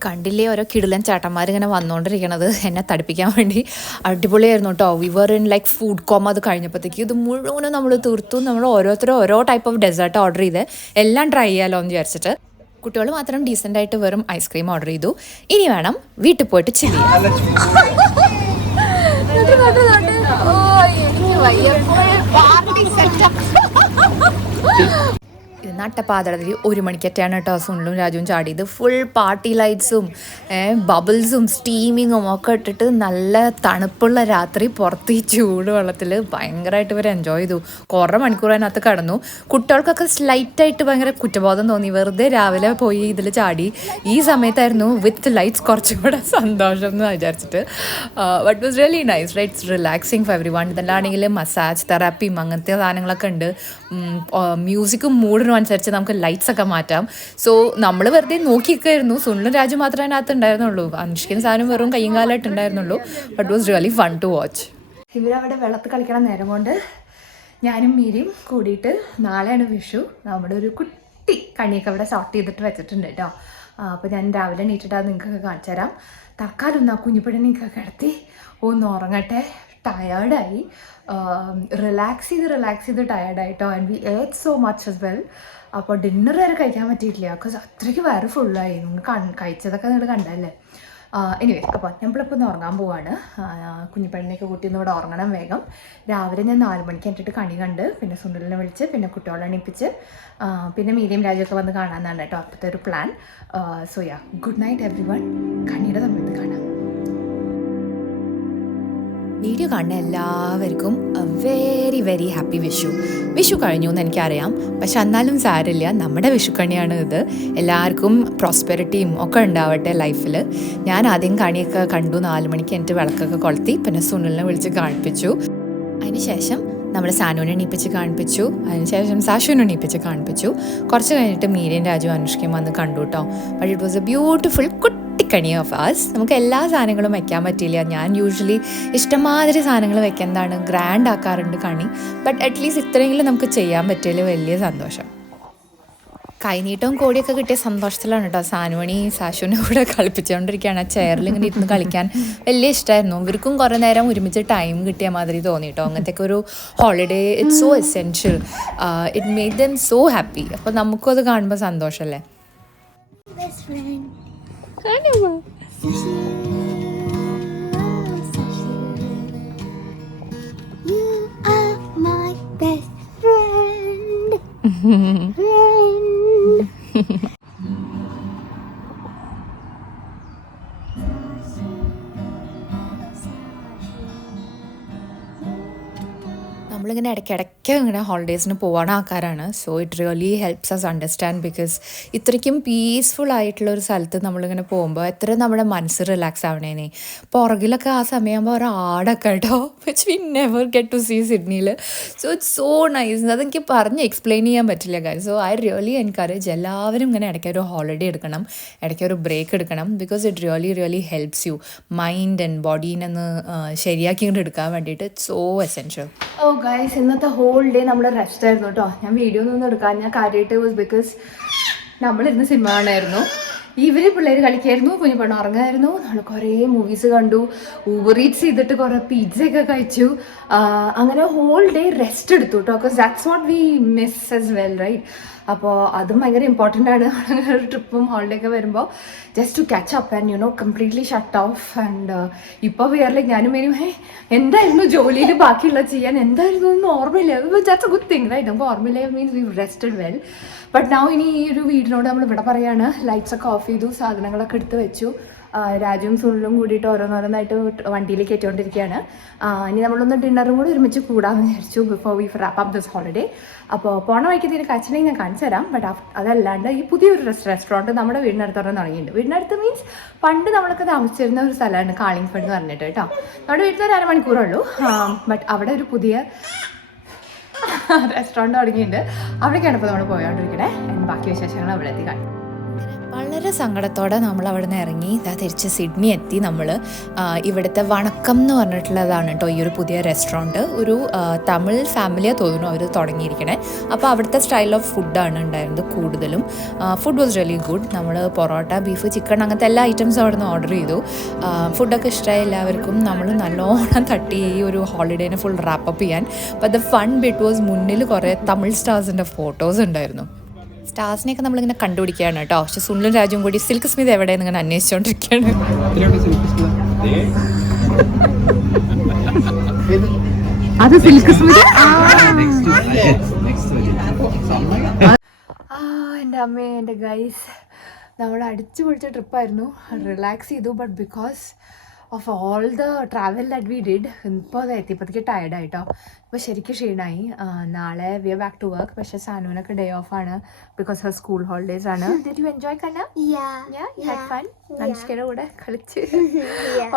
കണ്ടില്ലേ ഓരോ കിടിലൻ ചേട്ടന്മാർ ഇങ്ങനെ വന്നുകൊണ്ടിരിക്കണത് എന്നെ തടിപ്പിക്കാൻ വേണ്ടി. അടിപൊളിയായിരുന്നു കേട്ടോ. We were in like food coma. അത് കഴിഞ്ഞപ്പോഴത്തേക്ക് ഇത് മുഴുവനും നമ്മൾ തീർത്തു. നമ്മൾ ഓരോരുത്തരും ഓരോ ടൈപ്പ് ഓഫ് ഡെസേർട്ട് ഓർഡർ ചെയ്ത് എല്ലാം ട്രൈ ചെയ്യാമല്ലോ എന്ന് വിചാരിച്ചിട്ട്. കുട്ടികൾ മാത്രം ഡീസൻ്റായിട്ട് വെറും ഐസ്ക്രീം ഓർഡർ ചെയ്തു. ഇനി വേണം വീട്ടിൽ പോയിട്ട് ചില്ലി. ഇത് നട്ടപ്പാതടത്തിൽ 1 മണിക്കറ്റാണ് കേട്ടോ സുനിലും രാജുവും ചാടിയത്. ഫുൾ പാർട്ടി ലൈറ്റ്സും ബബിൾസും സ്റ്റീമിങ്ങും ഒക്കെ ഇട്ടിട്ട് നല്ല തണുപ്പുള്ള രാത്രി പുറത്ത് ഈ ചൂട് വെള്ളത്തിൽ ഭയങ്കരമായിട്ട് ഇവർ എൻജോയ് ചെയ്തു. കുറേ മണിക്കൂർ അതിനകത്ത് കടന്നു. കുട്ടികൾക്കൊക്കെ സ്ലൈറ്റായിട്ട് ഭയങ്കര കുറ്റബോധം തോന്നി. വെറുതെ രാവിലെ പോയി ഇതിൽ ചാടി. ഈ സമയത്തായിരുന്നു വിത്ത് ലൈറ്റ്സ് കുറച്ചും കൂടെ സന്തോഷം എന്ന് വിചാരിച്ചിട്ട്. But was really nice right. It's relaxing for everyone. ഇതെല്ലാണെങ്കിൽ മസാജ് തെറാപ്പിയും അങ്ങനത്തെ സാധനങ്ങളൊക്കെ ഉണ്ട്. മ്യൂസിക്കും മൂഡിനും അനുസരിച്ച് നമുക്ക് ലൈറ്റ്സ് ഒക്കെ മാറ്റാം. സോ നമ്മൾ വെറുതെ നോക്കിയിരിക്കായിരുന്നു. സുനിലും രാജു മാത്രമേ അതിനകത്ത് ഉണ്ടായിരുന്നുള്ളൂ. അനുഷ്കൻ സാധനം വെറും കയ്യും കാലമായിട്ട് ഉണ്ടായിരുന്നുള്ളൂ. But was really fun to watch. ഇവരവിടെ വെള്ളത്തിൽ കളിക്കണ നേരം കൊണ്ട് ഞാനും മീരിയും കൂടിയിട്ട് നാളെയാണ് വിഷു. നമ്മുടെ ഒരു കുട്ടി കണിയൊക്കെ അവിടെ സോർട്ട് ചെയ്തിട്ട് വെച്ചിട്ടുണ്ട് കേട്ടോ. അപ്പോൾ ഞാൻ രാവിലെ എണീറ്റിട്ട് അത് നിങ്ങൾക്കൊക്കെ കാണിച്ചു തരാം. തൽക്കാലം ഒന്ന് ആ കുഞ്ഞിപ്പിടനെയൊക്കെ കിടത്തി ഒന്ന് ഉറങ്ങട്ടെ. ടയേർഡായി, റിലാക്സ് ചെയ്ത് ടയേർഡായിട്ടോ. ആൻഡ് വി ഏറ്റ് സോ മച്ച് ആസ് വെൽ. അപ്പോൾ ഡിന്നർ വരെ കഴിക്കാൻ പറ്റിയിട്ടില്ല. ബിക്കോസ് അത്രയ്ക്ക് വയറ് ഫുള്ളായി. നിങ്ങൾ കഴിച്ചതൊക്കെ നിങ്ങൾ കണ്ടല്ലേ. എനിവേ അപ്പോൾ നമ്മളിപ്പോൾ ഒന്ന് ഉറങ്ങാൻ പോവാണ്. കുഞ്ഞിപ്പെണ്ണിനെയൊക്കെ കൂട്ടി ഒന്ന് ഇവിടെ ഉറങ്ങണം വേഗം. രാവിലെ ഞാൻ 4 മണിക്ക് എന്നിട്ട് കണി കണ്ട് പിന്നെ സുനിലിനെ വിളിച്ച് പിന്നെ കുട്ടികളെ എണീപ്പിച്ച് പിന്നെ മീഡിയം രാജുവൊക്കെ വന്ന് കാണാമെന്നാണ് കേട്ടോ അപ്പോഴത്തെ ഒരു plan. So yeah, good night everyone. കണിയുടെ സമയത്ത് കാണാം. വീഡിയോ കാണുന്ന എല്ലാവർക്കും very very happy Vishu. Vishu കഴിഞ്ഞു എന്ന് എനിക്കറിയാം, പക്ഷെ എന്നാലും സാരമില്ല, നമ്മുടെ വിഷുക്കണിയാണ് ഇത്. എല്ലാവർക്കും പ്രോസ്പെരിറ്റിയും ഒക്കെ ഉണ്ടാവട്ടെ ലൈഫിൽ. ഞാൻ ആദ്യം കണിയൊക്കെ കണ്ടു. 4 മണിക്ക് എന്നിട്ട് വിളക്കൊക്കെ കൊളുത്തി പിന്നെ സുനിലിനെ വിളിച്ച് കാണിപ്പിച്ചു. അതിനുശേഷം നമ്മൾ സാനുവിനെ എണീപ്പിച്ച് കാണിപ്പിച്ചു. അതിനുശേഷം സാഷുവിനെ എണീപ്പിച്ച് കാണിപ്പിച്ചു. കുറച്ച് കഴിഞ്ഞിട്ട് മീരയും രാജു അനുഷ്കയും വന്ന് കണ്ടു കേട്ടോ. But it was a beautiful കുട്ടിക്കണി ഓഫ് ആസ്. നമുക്ക് എല്ലാ സാധനങ്ങളും വെക്കാൻ പറ്റില്ല. ഞാൻ യൂഷ്വലി ഇഷ്ടംമാതിരി സാധനങ്ങൾ വെക്കുന്നതാണ്, ഗ്രാൻഡ് ആക്കാറുണ്ട് കണി. ബട്ട് അറ്റ്ലീസ്റ്റ് ഇത്രയെങ്കിലും നമുക്ക് ചെയ്യാൻ പറ്റിയതിൽ വലിയ സന്തോഷം. കൈനീട്ടവും കോടിയൊക്കെ കിട്ടിയ സന്തോഷത്തിലാണ് കേട്ടോ സാനുമണി സാഷുവിനെ കൂടെ കളിപ്പിച്ചുകൊണ്ടിരിക്കുകയാണ്. ആ ചെയറിൽ ഇങ്ങനെ ഇരുന്ന് കളിക്കാൻ വലിയ ഇഷ്ടമായിരുന്നു. ഇവർക്കും കുറേ നേരം ഒരുമിച്ച് ടൈം കിട്ടിയ മാതിരി തോന്നി കേട്ടോ. അങ്ങനത്തെയൊക്കെ ഒരു holiday it's so essential. It made them so happy. അപ്പോൾ നമുക്കും അത് കാണുമ്പോൾ സന്തോഷമല്ലേ. നമ്മളിങ്ങനെ ഇടയ്ക്കിടയ്ക്ക് ഇങ്ങനെ ഹോളിഡേയ്സിന് പോകാൻ ആൾക്കാരാണ്. So it really helps us understand. Because ഇത്രയ്ക്കും പീസ്ഫുൾ ആയിട്ടുള്ള ഒരു സ്ഥലത്ത് നമ്മളിങ്ങനെ പോകുമ്പോൾ എത്ര നമ്മുടെ മനസ്സ് റിലാക്സ് ആവണേനെ. പുറകിലൊക്കെ ആ സമയമാകുമ്പോൾ ഒരു ആടൊക്കെ കേട്ടോ, which we never get to see സിഡ്നിയിൽ. So it's so nice. അതെനിക്ക് പറഞ്ഞ് എക്സ്പ്ലെയിൻ ചെയ്യാൻ പറ്റില്ല കാര്യം. സോ ഐ റിയലി എൻകറേജ് എല്ലാവരും ഇങ്ങനെ ഇടയ്ക്ക് ഒരു ഹോളിഡേ എടുക്കണം, ഇടയ്ക്ക് ഒരു ബ്രേക്ക് എടുക്കണം. Because it really helps you mind and ബോഡീനൊന്ന് ശരിയാക്കി കൊണ്ട് എടുക്കാൻ വേണ്ടിയിട്ട്. It's so essential. Oh guys, ഇന്നത്തെ ഹോൾ ഡേ നമ്മൾ റെസ്റ്റ് ആയിരുന്നു കേട്ടോ. ഞാൻ വീഡിയോ ഒന്നും എടുക്കാൻ ഞാൻ കാര്യമായിട്ട് വാസ് ബിക്കോസ് നമ്മളിരുന്ന് സിനിമ കാണായിരുന്നു. ഇവര് പിള്ളേർ കളിക്കായിരുന്നു, കുഞ്ഞു പെണ്ണ് ഉറങ്ങായിരുന്നു. നമ്മൾ കുറേ മൂവീസ് കണ്ടു, ഊബർ ഈറ്റ്സ് ചെയ്തിട്ട് കുറേ പിസ്സയൊക്കെ കഴിച്ചു. അങ്ങനെ ഹോൾ ഡേ റെസ്റ്റ് എടുത്തു കേട്ടോ. Because that's what we miss as well right. അപ്പോൾ അതും ഭയങ്കര ഇമ്പോർട്ടൻ്റ് ആണ്. ഒരു ട്രിപ്പും ഹോളിഡേ ഒക്കെ വരുമ്പോൾ just to catch up and you know completely shut off. ആൻഡ് ഇപ്പോൾ വേറെലേക്ക് ഞാനും വരും എന്തായിരുന്നു ജോലിയിൽ ബാക്കിയുള്ളത് ചെയ്യാൻ എന്തായിരുന്നു എന്ന് ഓർമ്മയില്ല. That's a good thing right. നമുക്ക് ഓർമ്മയില്ല means we rested well. But now ഇനി ഈ ഒരു വീടിനോട് നമ്മൾ ഇവിടെ പറയാണ്. ലൈറ്റ്സൊക്കെ ഓഫ് ചെയ്തു, സാധനങ്ങളൊക്കെ എടുത്ത് വെച്ചു. രാജുവും സുനിലും കൂടിയിട്ട് ഓരോന്നോരോന്നായിട്ട് വണ്ടിയിൽ കയറ്റിക്കൊണ്ടിരിക്കുകയാണ്. ഇനി നമ്മളൊന്ന് ഡിന്നറും കൂടി ഒരുമിച്ച് കൂടാമെന്ന് വിചാരിച്ചു before we wrap up this holiday. അപ്പോൾ പോണ വഴിക്ക് ഇതിന് കാച്ചിനെങ്കിൽ ഞാൻ കാണിച്ചു തരാം. ബട്ട് അതല്ലാണ്ട് ഈ പുതിയൊരു റെസ്റ്റോറൻറ്റ് നമ്മുടെ വീടിനടുത്ത് പറഞ്ഞാൽ തുടങ്ങിയിട്ടുണ്ട്. വീടിനടുത്ത് മീൻസ് പണ്ട് നമ്മളൊക്കെ താമസിച്ചിരുന്ന ഒരു സ്ഥലമാണ് കാളിംഗ്ഫഡ് എന്ന് പറഞ്ഞിട്ട് കേട്ടോ. നമ്മുടെ വീട്ടിൽ ഒരു അരമണിക്കൂറുള്ളൂ. ബട്ട് അവിടെ ഒരു പുതിയ റെസ്റ്റോറൻറ്റ് തുടങ്ങിയിട്ടുണ്ട്. അവിടേക്കാണ് ഇപ്പോൾ നമ്മൾ പോയോണ്ടിരിക്കണേ. ബാക്കി വിശേഷങ്ങൾ അവിടെ എത്തി കാണും. വളരെ സങ്കടത്തോടെ നമ്മൾ അവിടെ നിന്ന് ഇറങ്ങി തിരിച്ച് സിഡ്നി എത്തി. നമ്മൾ ഇവിടുത്തെ വണക്കം എന്ന് പറഞ്ഞിട്ടുള്ളതാണ് കേട്ടോ ഈ ഒരു പുതിയ റെസ്റ്റോറൻറ്റ്. ഒരു തമിഴ് ഫാമിലിയെ തോന്നുന്നു അവർ തുടങ്ങിയിരിക്കണേ. അപ്പോൾ അവിടുത്തെ സ്റ്റൈൽ ഓഫ് ഫുഡാണ് ഉണ്ടായിരുന്നത് കൂടുതലും. Food was really good. നമ്മൾ പൊറോട്ട, ബീഫ്, ചിക്കൻ അങ്ങനത്തെ എല്ലാ ഐറ്റംസും അവിടെ നിന്ന് ഓർഡർ ചെയ്തു. ഫുഡൊക്കെ ഇഷ്ടമായി എല്ലാവർക്കും. നമ്മൾ നല്ലോണം തട്ടി ഈ ഒരു ഹോളിഡേനെ ഫുൾ റാപ്പപ്പ് ചെയ്യാൻ. അപ്പോൾ ദ ഫൺ ബിറ്റ് വാസ് മുന്നിൽ കുറേ തമിഴ് സ്റ്റാർസിൻ്റെ ഫോട്ടോസ് ഉണ്ടായിരുന്നു. സ്റ്റാർസിനെയൊക്കെ നമ്മളിങ്ങനെ കണ്ടുപിടിക്കുകയാണ് കേട്ടോ. പക്ഷെ സുനിലും രാജും കൂടി സിൽക്ക് സ്മിത എവിടെയെന്ന് ഇങ്ങനെ അന്വേഷിച്ചുകൊണ്ടിരിക്കുകയാണ്. അത് സിൽക്ക് സ്മിത. എൻ്റെ അമ്മേ, എൻ്റെ ഗൈസ്, നമ്മൾ അടിച്ചു പൊളിച്ച ട്രിപ്പായിരുന്നു. റിലാക്സ് ചെയ്തു. But because of all the travel that we did ഇപ്പോൾ അത് എത്തിയപ്പോഴത്തേക്ക് ടയർഡായിട്ടോ. ഇപ്പോൾ ശരിക്കും ക്ഷീണമായി. നാളെ we are back to work. പക്ഷേ സാനുവിനൊക്കെ ഡേ ഓഫ് ആണ് ബിക്കോസ് ഹർ സ്കൂൾ ഹോളിഡേയ്സ് ആണ്. ഡിഡ് യു എൻജോയ് കണ്ണ? അനുഷ്കയുടെ കൂടെ കളിച്ച്.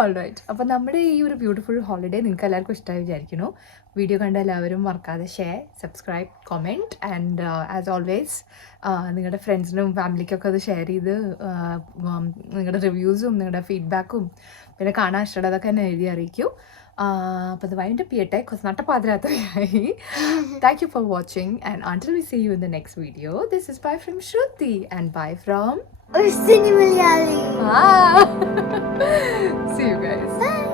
ഓൾറൈറ്റ്. അപ്പോൾ നമ്മുടെ ഈ ഒരു ബ്യൂട്ടിഫുൾ ഹോളിഡേ നിങ്ങൾക്ക് എല്ലാവർക്കും ഇഷ്ടമായി വിചാരിക്കുന്നു. വീഡിയോ കണ്ട എല്ലാവരും മറക്കാതെ share, subscribe, comment and as always നിങ്ങളുടെ ഫ്രണ്ട്സിനും ഫാമിലിക്കൊക്കെ അത് ഷെയർ ചെയ്ത് നിങ്ങളുടെ റിവ്യൂസും നിങ്ങളുടെ ഫീഡ്ബാക്കും പിന്നെ കാണാൻ ഇഷ്ടമുള്ളതൊക്കെ എന്നെ എഴുതി അറിയിക്കൂ. അപ്പോൾ അത് വൈൻഡപ്പ് ചെയ്യട്ടെ. കുറച്ച് നട്ടപ്പാതിരാത്രിയായി. Thank you for watching and until we see you in the next video, this is bye from Shruti and bye from Urusini Malayali. See you guys. Bye.